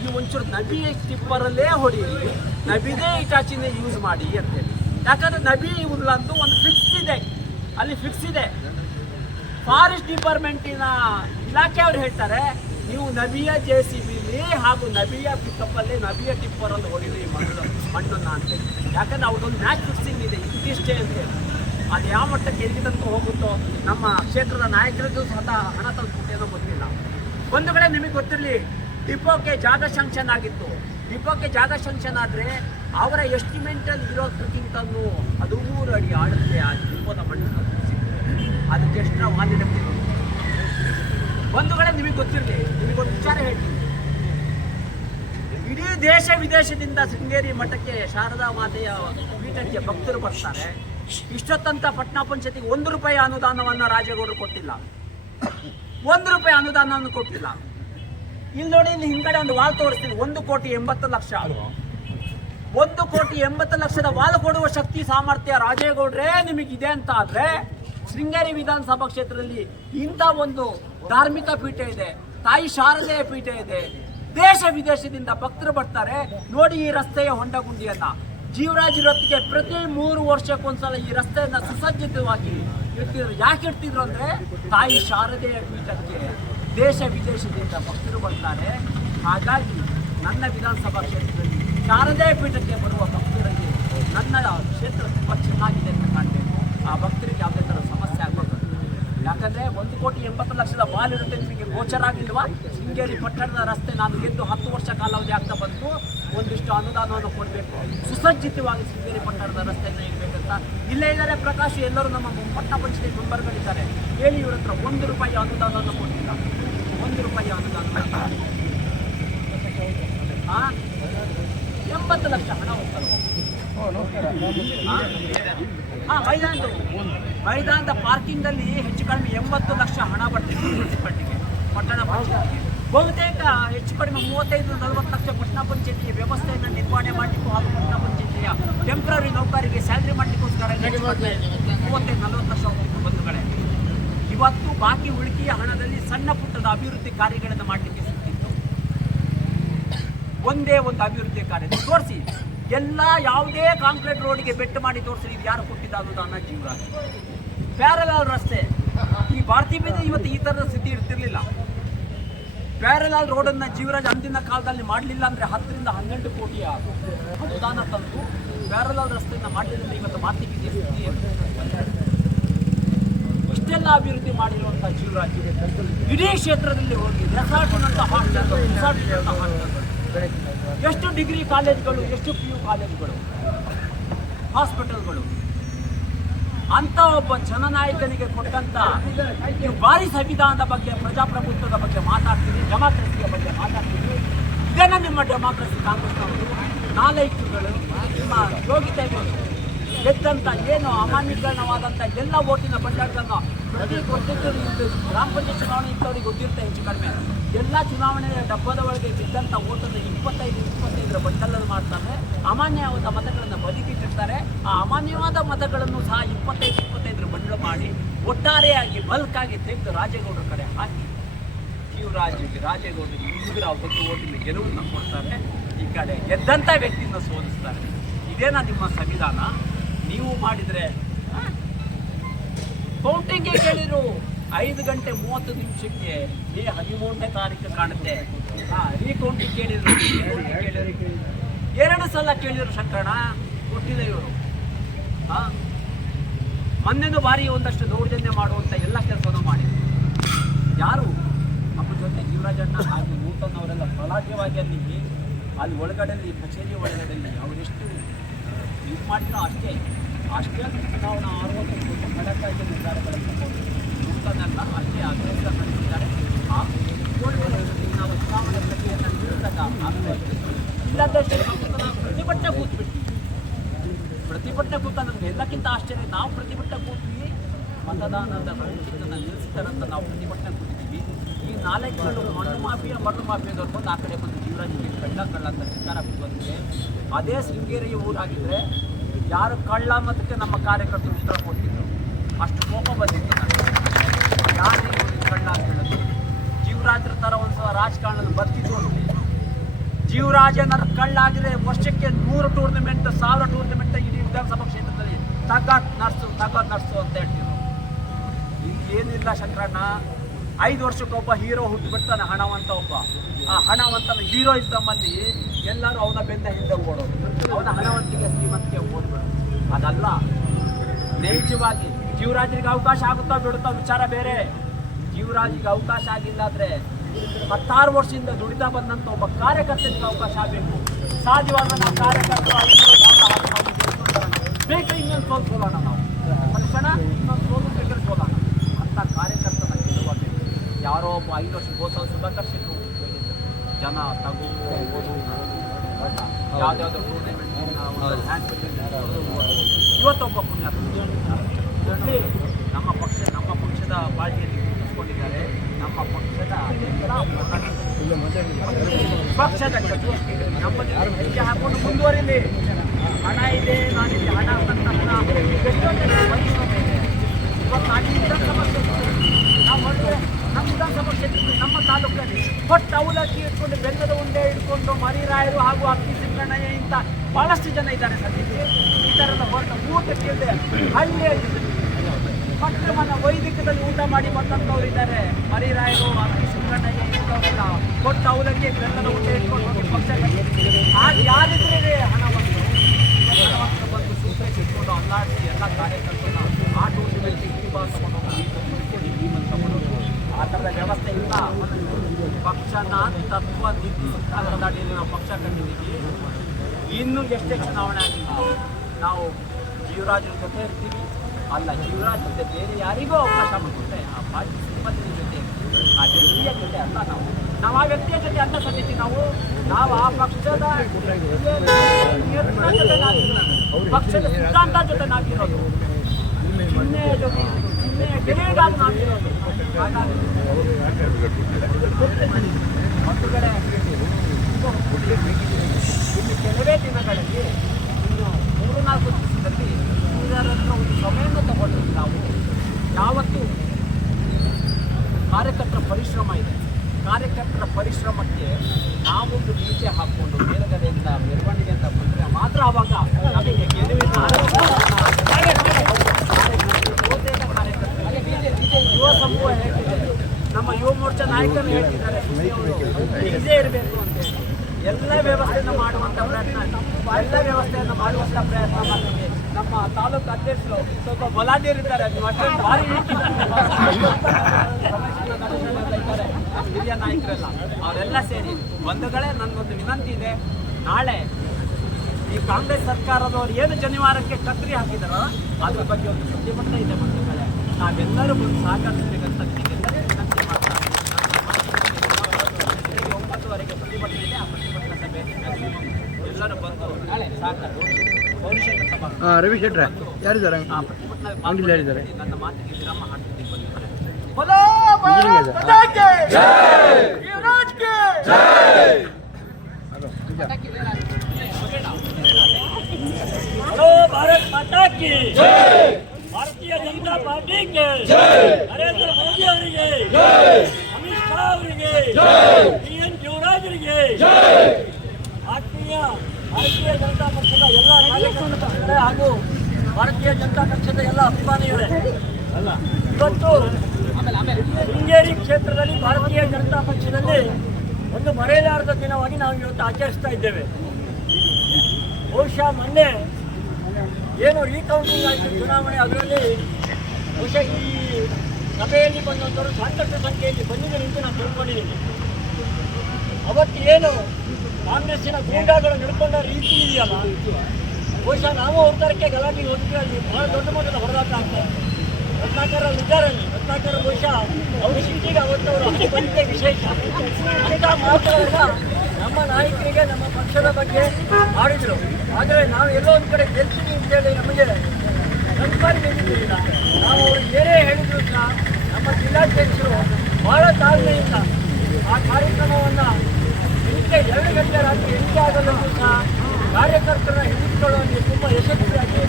ನೀವು ಒಂಚೂರು ನಬಿ ಟಿಪ್ಪರಲ್ಲೇ ಹೊಡೀರಿ, ನಬಿದೇ ಇಟಾಚಿನೇ ಯೂಸ್ ಮಾಡಿ ಅಂತೇಳಿ. ಯಾಕಂದ್ರೆ ನಬಿ ಉಲ್ಲಂದು ಒಂದು ಫಿಕ್ಸ್ ಇದೆ, ಅಲ್ಲಿ ಫಿಕ್ಸ್ ಇದೆ. ಫಾರೆಸ್ಟ್ ಡಿಪಾರ್ಟ್ಮೆಂಟಿನ ಇಲಾಖೆಯವರು ಹೇಳ್ತಾರೆ, ನೀವು ನಬಿಯ JCBಲಿ ಹಾಗೂ ನಬಿಯ ಪಿಕಪ್ಪಲ್ಲಿ ನಬಿಯ ಟಿಪ್ಪರಲ್ಲಿ ಹೊಡೀರಿ ಮಣ್ಣನ್ನ ಅಂತೇಳಿ. ಯಾಕಂದ್ರೆ ಅವ್ರದ್ದೊಂದು ಮ್ಯಾಚ್ ಫಿಕ್ಸಿಂಗ್ ಇದೆ, ಇದಿಷ್ಟೇ ಅಂತೇಳಿ. ಅದು ಯಾವ ಮಟ್ಟಕ್ಕೆ ಎಲ್ಲಿ ತನಕ ಹೋಗುತ್ತೋ ನಮ್ಮ ಕ್ಷೇತ್ರದ ನಾಯಕರಿಗೂ ಸಹ ಹಣ ತಲುಪುತ್ತೇನೋ ಗೊತ್ತಿಲ್ಲ. ಒಂದು ಕಡೆ ನಿಮಗೆ ಗೊತ್ತಿರಲಿ, ಡಿಪೋಕ್ಕೆ ಜಾಗ ಶಾಂಕ್ಷನ್ ಆಗಿತ್ತು. ಡಿಪೋಕ್ಕೆ ಜಾಗ ಶಾಂಕ್ಷನ್ ಆದರೆ ಅವರ ಎಸ್ಟಿಮೇಟಲ್ಲಿ ಇರೋದಕ್ಕಿಂತಲೂ 13 ಅಡಿ ಆಳಕ್ಕೆ ಆ ಡಿಪೋದ ಮಣ್ಣು ಅದಕ್ಕೆ ಎಕ್ಸ್ಟ್ರಾ ವಾಲಿಡಕ್ಕೆ. ಒಂದು ಕಡೆ ನಿಮಗೆ ಗೊತ್ತಿರಲಿ, ನಿಮಗೊಂದು ವಿಚಾರ ಹೇಳ್ತೀನಿ. ಇಡೀ ದೇಶ ವಿದೇಶದಿಂದ ಶೃಂಗೇರಿ ಮಠಕ್ಕೆ ಶಾರದಾ ಮಾತೆಯ ಪೀಠಕ್ಕೆ ಭಕ್ತರು ಬರ್ತಾರೆ. ಇಷ್ಟೊತ್ತಂತ ಪಟ್ಟಣ ಪಂಚಾಯತಿಗೆ 1 ರೂಪಾಯಿ ಅನುದಾನವನ್ನು ರಾಜೇಗೌಡರು ಕೊಟ್ಟಿಲ್ಲ. 1 ರೂಪಾಯಿ ಅನುದಾನವನ್ನು ಕೊಟ್ಟಿಲ್ಲ. ಇಲ್ಲಿ ನೋಡಿ, ಇಲ್ಲಿ ಹಿಂಗಡೆ ಒಂದು ವಾಲ್ ತೋರಿಸ್ತೀನಿ. 1,80,00,000. 1,80,00,000ದ ವಾಲ್ ಕೊಡುವ ಶಕ್ತಿ ಸಾಮರ್ಥ್ಯ ರಾಜೇಗೌಡ್ರೆ ನಿಮಗಿದೆ ಅಂತ ಆದ್ರೆ, ಶೃಂಗೇರಿ ವಿಧಾನಸಭಾ ಕ್ಷೇತ್ರದಲ್ಲಿ ಇಂಥ ಒಂದು ಧಾರ್ಮಿಕ ಪೀಠ ಇದೆ, ತಾಯಿ ಶಾರದೆಯ ಪೀಠ ಇದೆ, ದೇಶ ವಿದೇಶದಿಂದ ಭಕ್ತರು ಬರ್ತಾರೆ. ನೋಡಿ ಈ ರಸ್ತೆಯ ಹೊಂಡಗುಂಡಿಯನ್ನ ಜೀವರಾಜ್ ಇರೋದಕ್ಕೆ ಪ್ರತಿ 3 ವರ್ಷಕ್ಕೊಂದ್ಸಲ ಈ ರಸ್ತೆಯನ್ನ ಸುಸಜ್ಜಿತವಾಗಿ ಇಡ್ತಿದ್ರು. ಯಾಕೆ ಇಡ್ತಿದ್ರು ಅಂದ್ರೆ, ತಾಯಿ ಶಾರದೆಯ ಪೀಠಕ್ಕೆ ದೇಶ ವಿದೇಶದಿಂದ ಭಕ್ತರು ಬರ್ತಾರೆ. ಹಾಗಾಗಿ ನನ್ನ ವಿಧಾನಸಭಾ ಕ್ಷೇತ್ರದಲ್ಲಿ ಶಾರದೆಯ ಪೀಠಕ್ಕೆ ಬರುವ ಭಕ್ತರಿಗೆ ನನ್ನ ಕ್ಷೇತ್ರ ತುಂಬ ಚೆನ್ನಾಗಿದೆ ಅಂತ ಕಾಣಬೇಕು. ಆ ಭಕ್ತರಿಗೆ ಯಾವುದೇ ಥರ ಸಮಸ್ಯೆ ಆಗಬಾರ್ದು. ಯಾಕಂದರೆ 1,80,00,000ದ ಬಾಲ್ ಇರುತ್ತೆ ನಿಮಗೆ ಗೋಚರ ಆಗಿಲ್ವಾ? ಶೃಂಗೇರಿ ಪಟ್ಟಣದ ರಸ್ತೆ ನಾನು ಗೆದ್ದು 10 ವರ್ಷ ಕಾಲಾವಧಿ ಆಗ್ತಾ ಬಂತು. ಒಂದಿಷ್ಟು ಅನುದಾನವನ್ನು ಕೊಡಬೇಕು, ಸುಸಜ್ಜಿತವಾಗಿ ಶೃಂಗೇರಿ ಪಟ್ಟಣದ ರಸ್ತೆಯನ್ನು ಇರಬೇಕಂತ. ಇಲ್ಲೇ ಇದ್ದಾರೆ ಪ್ರಕಾಶ್, ಎಲ್ಲರೂ ನಮ್ಮ ಪಟ್ಟಣ ಪಂಚಾಯತಿ ಮೆಂಬರ್ಗಳಿದ್ದಾರೆ. ಹೇಳಿ ಇವ್ರ ಹತ್ರ 1 ರೂಪಾಯಿ ಅನುದಾನವನ್ನು ಕೊಟ್ಟಿಲ್ಲ. 1 ರೂಪಾಯಿ ಅನುದಾನ 80 ಲಕ್ಷ ಹಣ ಹೋಗ್ತಾರೆ. ಮೈದಾನದ ಪಾರ್ಕಿಂಗ್ ಅಲ್ಲಿ ಹೆಚ್ಚು ಕಡಿಮೆ 80 ಲಕ್ಷ ಹಣ ಬರ್ತಿದೆ ಮುನ್ಸಿಪಾಲಿಟಿಗೆ, ಪಟ್ಟಣ ಪಂಚಾಯತಿಗೆ. ಬಹುತೇಕ ಹೆಚ್ಚು ಕಡಿಮೆ 35-40 ಲಕ್ಷ ಪಟ್ಟಣ ಪಂಚಾಯತಿಯ ವ್ಯವಸ್ಥೆಯನ್ನು ನಿರ್ವಹಣೆ ಮಾಡಲಿಕ್ಕೂ ಹಾಗೂ ಪಟ್ಟಣ ಪಂಚಾಯತಿಯ ಟೆಂಪ್ರರಿ ನೌಕರಿಗೆ ಸ್ಯಾಲ್ರಿ ಮಾಡಲಿಕ್ಕೋಸ್ಕರ 35-40 ಲಕ್ಷ ಹೋಗ್ತಿತ್ತು ಬಂಧುಗಳೇ. ಇವತ್ತು ಬಾಕಿ ಉಳಿಕೆಯ ಹಣದಲ್ಲಿ ಸಣ್ಣ ಪುಟ್ಟದ ಅಭಿವೃದ್ಧಿ ಕಾರ್ಯಗಳನ್ನು ಮಾಡಲಿಕ್ಕೆ ಸಿಗ್ತಿತ್ತು. ಒಂದೇ ಒಂದು ಅಭಿವೃದ್ಧಿ ಕಾರ್ಯ ತೋರಿಸಿ, ಎಲ್ಲ ಯಾವುದೇ ಕಾಂಕ್ರೀಟ್ ರೋಡ್ಗೆ ಬೆಟ್ಟು ಮಾಡಿ ತೋರಿಸಿ ಇದು ಯಾರು ಕೊಟ್ಟಿದ್ದ ಅನುದಾನ? ಜೀವರಾಜ್. ಪ್ಯಾರಲಾಲ್ ರಸ್ತೆ, ಈ ಭಾರತೀಯ ಬೀದಿ ಇವತ್ತು ಈ ಥರದ ಸ್ಥಿತಿ ಇರ್ತಿರ್ಲಿಲ್ಲ. ಪ್ಯಾರಲಾಲ್ ರೋಡನ್ನು ಜೀವರಾಜ್ ಅಂದಿನ ಕಾಲದಲ್ಲಿ ಮಾಡಲಿಲ್ಲ ಅಂದರೆ 10-12 ಕೋಟಿಯ ಅನುದಾನ ತಂದು ಪ್ಯಾರಲಾಲ್ ರಸ್ತೆಯನ್ನು ಮಾಡಲಿಲ್ಲ. ಇವತ್ತು ಭಾರತೀಯ ಬೀದಿಯ ಸ್ಥಿತಿ ಇಷ್ಟೆಲ್ಲ ಅಭಿವೃದ್ಧಿ ಮಾಡಿರುವಂಥ ಜೀವರಾಜ್ ಇಡೀ ಕ್ಷೇತ್ರದಲ್ಲಿ ಹೋಗಿ ರೆಸಾರ್ಟ್ನಂಥ ಹಾಸ್ಟೆಲ್, ಎಷ್ಟು ಡಿಗ್ರಿ ಕಾಲೇಜ್ಗಳು, ಎಷ್ಟು PU ಕಾಲೇಜ್ಗಳು, ಹಾಸ್ಪಿಟಲ್ಗಳು, ಅಂತ ಒಬ್ಬ ಜನನಾಯಕನಿಗೆ ಕೊಟ್ಟಂತ ನೀವು ಭಾರಿ ಸಂವಿಧಾನದ ಬಗ್ಗೆ, ಪ್ರಜಾಪ್ರಭುತ್ವದ ಬಗ್ಗೆ ಮಾತಾಡ್ತೀವಿ, ಡೆಮಾಕ್ರಸಿಯ ಬಗ್ಗೆ ಮಾತಾಡ್ತೀವಿ. ಇದೇನ ನಿಮ್ಮ ಡೆಮಾಕ್ರಸಿ ಕಾಂಗ್ರೆಸ್ನವರು? ನಾಲೈಕ್ಯಗಳು, ನಿಮ್ಮ ಯೋಗ್ಯತೆ ಗೆದ್ದಂಥ ಏನು ಅಮಾನ್ಯೀಕರಣವಾದಂಥ ಎಲ್ಲ ಓಟಿನ ಬಂಡಾಟವನ್ನು ಪ್ರತಿ ಗೊತ್ತಿದ್ದು ಗ್ರಾಮ ಪಂಚಾಯತ್ ಚುನಾವಣೆ ಇದ್ದವರಿಗೆ ಗೊತ್ತಿರುತ್ತೆ ಹೆಚ್ಚು ಕಡಿಮೆ. ಎಲ್ಲ ಚುನಾವಣೆಯ ಡಬ್ಬದ ಒಳಗೆ ಬಿದ್ದಂಥ ಓಟನ್ನು 25 ಬಂಡಲನ್ನು ಮಾಡ್ತಾರೆ. ಅಮಾನ್ಯವಾದ ಮತಗಳನ್ನು ಬದಿಗಿಟ್ಟಿರ್ತಾರೆ. ಆ ಅಮಾನ್ಯವಾದ ಮತಗಳನ್ನು ಸಹ 25 ಬಂಡಲು ಮಾಡಿ ಒಟ್ಟಾರೆಯಾಗಿ ಬಲ್ಕಾಗಿ ತೆಗೆದು ರಾಜೇಗೌಡರ ಕಡೆ ಹಾಕಿ ರಾಜೇಗೌಡರಿಗೆ ಇಬ್ಬರ ಒಂದು ಓಟಿನ ಗೆಲುವನ್ನು ಕೊಡ್ತಾರೆ. ಈ ಕಡೆ ಗೆದ್ದಂಥ ವ್ಯಕ್ತಿಯನ್ನು ಸೋಲಿಸ್ತಾರೆ. ಇದೇನಾ ನಿಮ್ಮ ಸಂವಿಧಾನ? ನೀವು ಮಾಡಿದರೆ ಕೌಂಟಿಂಗ್ಗೆ ಕೇಳಿರು 5 ಗಂಟೆ 30 ನಿಮಿಷಕ್ಕೆ ಮೇ 13ನೇ ತಾರೀಕು ಕಾಣುತ್ತೆ. ರೀಕೌಂಟಿಂಗ್ ಕೇಳಿದ್ರು, 2 ಸಲ ಕೇಳಿದ್ರು ಶಂಕರಣ್ಣ, ಕೊಟ್ಟಿಲ್ಲ ಇವರು. ಮೊನ್ನೆನೂ ಬಾರಿ ಒಂದಷ್ಟು ದೌರ್ಜನ್ಯ ಮಾಡುವಂಥ ಎಲ್ಲ ಕೆಲಸವನ್ನು ಮಾಡಿದ್ರು. ಯಾರು ನಮ್ಮ ಜೊತೆ ಜೀವರಾಜಣ್ಣ ಹಾಗೂ ನೂತನ್ ಅವರೆಲ್ಲ ಫಲಾಢ್ಯವಾಗಿ ಅಲ್ಲಿ ಒಳಗಡೆಯಲ್ಲಿ ಕಚೇರಿ ಒಳಗಡೆಯಲ್ಲಿ ಅವರೆಷ್ಟು ಇದು ಮಾಡಿದ್ರು ಅಷ್ಟೇ ಚುನಾವಣಾ ಆರೋಗ್ಯ ಸ್ವಲ್ಪ ಖಡಕ್ಕಾಗಿ ನಿರ್ಧಾರಗಳನ್ನು ತಗೊಂಡು ನೂತನೆಲ್ಲ ಅಷ್ಟೇ ಅಗ್ರೆಸ ನಡೆಸಿದ್ದಾರೆ. ನಾವು ಚುನಾವಣೆ ಪ್ರಕ್ರಿಯೆಯನ್ನು ನಿಲ್ಲಿಸಿದಾಗ ಇಲ್ಲದಷ್ಟು ಪ್ರತಿಭಟನೆ ಕೂತ ನಮಗೆ ಎಲ್ಲಕ್ಕಿಂತ ಆಶ್ಚರ್ಯ. ನಾವು ಪ್ರತಿಭಟನೆ ಕೂತ್ವಿ, ಮತದಾನದ ಪ್ರತಿಭಟನೆ ನಿಲ್ಲಿಸ್ತಾರಂತ ನಾವು ಪ್ರತಿಭಟನೆ ಕೂತಿದ್ದೀವಿ. ಈ 4 ಮಣ್ಣು ಮಾಫಿಯಾದವ್ರು ಬಂದು ಆ ಕಡೆ ಬಂದು ಜೀವರಾಜಿಗೆ ಕಳ್ಳ ಅಂತ ನಿರ್ಧಾರ ಬಂದಿದೆ. ಅದೇ ಶೃಂಗೇರಿಯ ಊರಾಗಿದ್ದರೆ ಯಾರು ಕಳ್ಳ ಅನ್ನೋದಕ್ಕೆ ನಮ್ಮ ಕಾರ್ಯಕರ್ತರು ಉತ್ತರ ಕೊಟ್ಟಿದ್ರು. ಅಷ್ಟು ಕೋಪ ಬಂದಿತ್ತು ನನಗೆ. ಯಾರು ಕಳ್ಳ ಅಂತ ಹೇಳೋದು? ಜೀವರಾಜರ ಥರ ಒಂದು ಸಲ ರಾಜಕಾರಣದಲ್ಲಿ ಬರ್ತಿದ್ದು ಅಂತ. ಜೀವರಾಜನ ಕಳ್ಳ ಆಗಿದ್ರೆ ವರ್ಷಕ್ಕೆ 100 ಟೂರ್ನಮೆಂಟ್ 1000 ಟೂರ್ನಮೆಂಟ್ ಇಡೀ ವಿಧಾನಸಭಾ ಕ್ಷೇತ್ರದಲ್ಲಿ ತಗ್ಗಾತ್ ನರ್ಸು ಅಂತ ಹೇಳ್ತಿದ್ರು. ಇಲ್ಲಿ ಏನಿಲ್ಲ ಶಂಕರಣ್ಣ, 5 ವರ್ಷಕ್ಕೊಬ್ಬ ಹೀರೋ ಹುಟ್ಟುಬಿಡ್ತಾನೆ, ಹಣವಂತ ಒಬ್ಬ. ಆ ಹಣವಂತನ ಹೀರೋಯಿಸಮಲ್ಲಿ ಎಲ್ಲರೂ ಅವನ ಬೆಂದ ಹಿಂದೆ ಓಡೋದು, ಅವನ ಹಣವಂತಿಗೆ ಶ್ರೀಮಂತಿಗೆ ಓಡ್ಬಿಡೋದು. ಅದಲ್ಲ, ನೈಜವಾಗಿ ಜೀವರಾಜರಿಗೆ ಅವಕಾಶ ಆಗುತ್ತಾ ಬಿಡುತ್ತಾ ವಿಚಾರ ಬೇರೆ. ಜೀವರಾಜಿಗೆ ಅವಕಾಶ ಆಗಿಲ್ಲ ಅಂದರೆ 16 ವರ್ಷದಿಂದ ದುಡಿತಾ ಬಂದಂಥ ಒಬ್ಬ ಕಾರ್ಯಕರ್ತನಿಗೆ ಅವಕಾಶ ಆಗಬೇಕು. ಸಹಜವಾದ ನಾವು ಕಾರ್ಯಕರ್ತರು ಬೇಕು, ಇನ್ನೊಂದು ಸೋಲೋಣ ನಾವು ಮನುಷ್ಯನ, ಇನ್ನೊಂದು ಬೇಕಾದ್ರೆ ಸೋಲೋಣ ಅಂತ ಕಾರ್ಯಕರ್ತನ ಗೆಲ್ಲುವಬೇಕು. ಯಾರೋ ಒಬ್ಬ 5 ವರ್ಷ ಗೋಸವ ಸುಧಾಕರ್ ಶೆಟ್ಟಿ ಹೇಳಿದ್ರು, ಜನ ತಗೋಬೋದು ಯಾವುದ್ಯಾವುದೋ ಟೂರ್ನಮೆಂಟ್ ಇವತ್ತೊಬ್ಬ ಪುಣ್ಯಾತ್ಮ ನಮ್ಮ ಪಕ್ಷದ ಪಾರ್ಟಿಯಲ್ಲಿ ಗುರುತಿಸ್ಕೊಂಡಿದ್ದಾರೆ. ನಮ್ಮ ಪಕ್ಷದ ಪಕ್ಷದ ಚಟುವಟಿಕೆಗಳು ನಮ್ಮಲ್ಲಿ ಹೆಜ್ಜೆ ಹಾಕೊಂಡು ಮುಂದುವರಿಲಿ. ಹಣ ಇದೆ, ನಾನಿಲ್ಲಿ ಹಣ ನಾವು ನಮ್ಮ ವಿಧಾನಸಭಾ ಕ್ಷೇತ್ರದಲ್ಲಿ ನಮ್ಮ ತಾಲೂಕಲ್ಲಿ ಹೊಟ್ಟು ಅವಲಕ್ಕಿ ಇಟ್ಕೊಂಡು, ಬೆಲ್ಲದ ಉಂಡೆ ಇಟ್ಕೊಂಡು ಮರಿರಾಯರು ಹಾಗೂ ಅಕ್ಕಿ ಸಿಂಗಣ್ಣಯ್ಯ ಇಂಥ ಭಾಳಷ್ಟು ಜನ ಇದ್ದಾರೆ ಸದ್ಯಕ್ಕೆ. ಈ ಥರದ ಹೊರಟ ಊಟಕ್ಕೆ ಇಲ್ಲದೆ ಹಳ್ಳಿಯಲ್ಲಿ ಪಟ್ಟಣವನ್ನು ವೈದಿಕದಲ್ಲಿ ಊಟ ಮಾಡಿ ಬಂದಂಥವ್ರು ಇದ್ದಾರೆ. ಮರಿರಾಯರು, ಅಕ್ಕಿ ಸಿಂಗಣ್ಣಯ್ಯ ಇಂಥವರೆಲ್ಲ ಹೊಟ್ಟು ಅವಲಕ್ಕಿ ಬೆಲ್ಲದ ಉಂಡೆ ಇಟ್ಕೊಂಡು ಹೋಗಿ ಪಕ್ಷ ಆಗ ಯಾರಿದ್ರೆ ಹಣವನ್ನು ಬಂದು ಸೂತ್ರೆ ಇಟ್ಕೊಂಡು ಅಲ್ಲಾಡಿಸಿ ಎಲ್ಲ ಕಾರ್ಯಕರ್ತರನ್ನ ಆ ಟೂರ್ನಿಮೆಂಟ್ ಈ ಬಾಸ್ ತಗೊಂಡೋಗಿ ಆ ಥರದ ವ್ಯವಸ್ಥೆ ಇಲ್ಲ. ಪಕ್ಷನ ತತ್ವ ನೀತಿ ಸಿದ್ಧಾಂತದ ಅಡಿಯಲ್ಲಿ ನಾವು ಪಕ್ಷ ಕಂಡಿದ್ದೀವಿ. ಇನ್ನೂ ಎಷ್ಟೇ ಚುನಾವಣೆ ಆಗಿಲ್ಲ, ನಾವು ಜೀವರಾಜರ ಜೊತೆ ಇರ್ತೀವಿ. ಅಲ್ಲ, ಜೀವರಾಜ ಜೊತೆ ಬೇರೆ ಯಾರಿಗೂ ಅವಕಾಶ ಮಾಡಿಕೊಟ್ಟೆ ಆ ಪಾರ್ಟಿ ಸಿಬ್ಬಂದಿ ಜೊತೆ, ಆ ವ್ಯಕ್ತಿಯ ಜೊತೆ ಅಲ್ಲ. ನಾವು ಆ ವ್ಯಕ್ತಿಯ ಜೊತೆ ಅಂತ ಸದ್ಯಕ್ಕೆ ನಾವು ಆ ಪಕ್ಷದ ಪಕ್ಷದ ಸಿದ್ಧಾಂತ ಜೊತೆ ನಾವಿರೋದು, ಚಿಹ್ನೆಯ ಜೊತೆ ಗೆಳೆಯರಾಗಿ ನಾವಿರೋದು. ಹಾಗಾಗಿ ಒಂದು ಕಡೆ ಇನ್ನು ಕೆಲವೇ ದಿನಗಳಲ್ಲಿ, ಇನ್ನು 3-4 ದಿವಸದಲ್ಲಿ ಇದರ ಒಂದು ಸಮಯವನ್ನು ತಗೊಂಡ್ರೆ ನಾವು ಯಾವತ್ತೂ ಕಾರ್ಯಕರ್ತರ ಪರಿಶ್ರಮ ಇದೆ. ಕಾರ್ಯಕರ್ತರ ಪರಿಶ್ರಮಕ್ಕೆ ನಾವೊಂದು ಬೀಜ ಹಾಕ್ಕೊಂಡು ಮೇಲುಗಡೆಯಿಂದ ಮೆರವಣಿಗೆಯಿಂದ ಬಂದರೆ ಮಾತ್ರ ಆವಾಗ ನಮಗೆ ಗೆಲುವಿನ ಯುವ ಸಮೂಹ ಹೇಳ್ತಿದೆ, ನಮ್ಮ ಯುವ ಮೋರ್ಚಾ ನಾಯಕರು ಹೇಳ್ತಿದ್ದಾರೆ, ಇದೇ ಇರಬೇಕು ಅಂತೇಳಿ ಎಲ್ಲ ವ್ಯವಸ್ಥೆಯನ್ನು ಮಾಡುವಂಥ ಪ್ರಯತ್ನ ಮಾಡ್ತೀವಿ. ನಮ್ಮ ತಾಲೂಕು ಅಧ್ಯಕ್ಷರು ಸ್ವಲ್ಪ ಬಲಾಢ್ಯರಿದ್ದಾರೆ, ನೀವು ಅಷ್ಟೊಂದು ಭಾರಿ ಇದ್ದಾರೆ, ಹಿರಿಯ ನಾಯಕರೆಲ್ಲ ಅವರೆಲ್ಲ ಸೇರಿ ಬಂಧುಗಳೇ, ನನಗೊಂದು ವಿನಂತಿ ಇದೆ. ನಾಳೆ ಈ ಕಾಂಗ್ರೆಸ್ ಸರ್ಕಾರದವರು ಏನು ಜನಿವಾರಕ್ಕೆ ಕತ್ತರಿ ಹಾಕಿದಾರೋ ಅದ್ರ ಬಗ್ಗೆ ಒಂದು ಪ್ರತಿಭಟನೆ ಇದೆ ಬಂಧುಗಳೇ. ನಾವೆಲ್ಲರೂ ಬಂದು ಸಹಕರಿಸಬೇಕಂತ ನಿಮಗೆಲ್ಲರೂ ವಿನಂತಿ ಮಾಡ್ತಾರೆ. 9:30 ಪ್ರತಿಭಟನೆ ಇದೆ. ಆ ಪ್ರತಿಭಟನಾ ಸಭೆಯಲ್ಲಿ ಎಲ್ಲರೂ ಬಂದು ನಾಳೆ ರವಿ ಶೆಟ್ರೆ ಯಾರಿದ್ದಾರೆ? ಹೇಳಿದ್ದಾರೆ. ನನ್ನ ಮಾತಿಗೆ ವಿರಾಮ ಹಾಕ್ತೀನಿ ಬಂಧುಗಳೇ. हेलो भारत माता की भारतीय जनता पार्टी के नरेंद्र मोदी ಅವರಿಗೆ ಅಮಿತ್ ಶಾ ಅವರಿಗೆ PN ಶಿವರಾಜ್ ಅವರಿಗೆ ಆತ್ಮೀಯ ಭಾರತೀಯ ಜನತಾ ಪಕ್ಷದ ಎಲ್ಲ ಕಾರ್ಯಕರ್ತರು ಹಾಗೂ ಭಾರತೀಯ ಜನತಾ ಪಕ್ಷದ ಎಲ್ಲ ಅಭಿಮಾನಿಗಳೇ, ಇವತ್ತು ಶೃಂಗೇರಿ ಕ್ಷೇತ್ರದಲ್ಲಿ ಭಾರತೀಯ ಜನತಾ ಪಕ್ಷದಲ್ಲಿ ಒಂದು ಮರೆಯಲಾರದ ದಿನವಾಗಿ ನಾವು ಇವತ್ತು ಆಚರಿಸ್ತಾ ಇದ್ದೇವೆ. ಬಹುಶಃ ಮೊನ್ನೆ ಏನು ರೀಕೌಂಟಿಂಗ್ ಆಯಿತು ಚುನಾವಣೆ, ಅದರಲ್ಲಿ ಬಹುಶಃ ಈ ಸಭೆಯಲ್ಲಿ ಬಂದಂಥವರು ಸಾಕಷ್ಟು ಸಂಖ್ಯೆಯಲ್ಲಿ ಬಂದಿದ್ದಾರೆ ಅಂತ ನಾನು ತಿಳ್ಕೊಂಡಿದ್ದೀನಿ. ಅವತ್ತು ಏನು ಕಾಂಗ್ರೆಸ್ಸಿನ ಗೂಂಡಾಗಳು ನಡ್ಕೊಂಡ ರೀತಿ ಇದೆಯಲ್ಲ, ಬಹುಶಃ ನಾವು ಅವ್ರ ತರಕ್ಕೆ ಗಲಾಟೆಗೆ ಹೋಗಿದ್ವಿ. ಅಲ್ಲಿ ಭಾಳ ದೊಡ್ಡ ಮಟ್ಟದ ಹೊರದಾಟ ಆಗ್ತಾರೆ. ರತ್ನಾಕರಲ್ಲಿ ಇದ್ದಾರಲ್ಲಿ ರತ್ನಾಕರ ಬಹುಶಃ ಅವ್ರ ಸೀಟಿಗೆ ಅವತ್ತು ಅವರು ಅಲ್ಲಿ ಬಂದಿದ್ದೇ ವಿಶೇಷ ಅಂತ ಮಾತ್ರವಲ್ಲ, ನಮ್ಮ ನಾಯಕರಿಗೆ ನಮ್ಮ ಪಕ್ಷದ ಬಗ್ಗೆ ಮಾಡಿದರು. ಆದರೆ ನಾವು ಎಲ್ಲೋ ಒಂದು ಕಡೆ ಗೆಲ್ತೀನಿ ಅಂತೇಳಿ ನಮಗೆ ಕನ್ಫರ್ಮ್ ಇದ್ದಿರಲಿಲ್ಲ. ನಾವು ಅವ್ರಿಗೆ ಏನೇ ಹೇಳಿದ್ರು ಸಹ ನಮ್ಮ ಜಿಲ್ಲಾಧ್ಯಕ್ಷರು ಭಾಳ ತಾಳ್ಮೆಯಿಂದ ಆ ಕಾರ್ಯಕ್ರಮವನ್ನು ಎಣಿಕೆ 2 ಗಂಟೆ ರಾತ್ರಿ ಎಣಿಕೆ ಆಗಲೂ ಸಹ ಕಾರ್ಯಕರ್ತರನ್ನ ಹಿಡಿದುಕೊಳ್ಳುವಲ್ಲಿ ತುಂಬ ಯಶಸ್ವಿಯಾಗಿ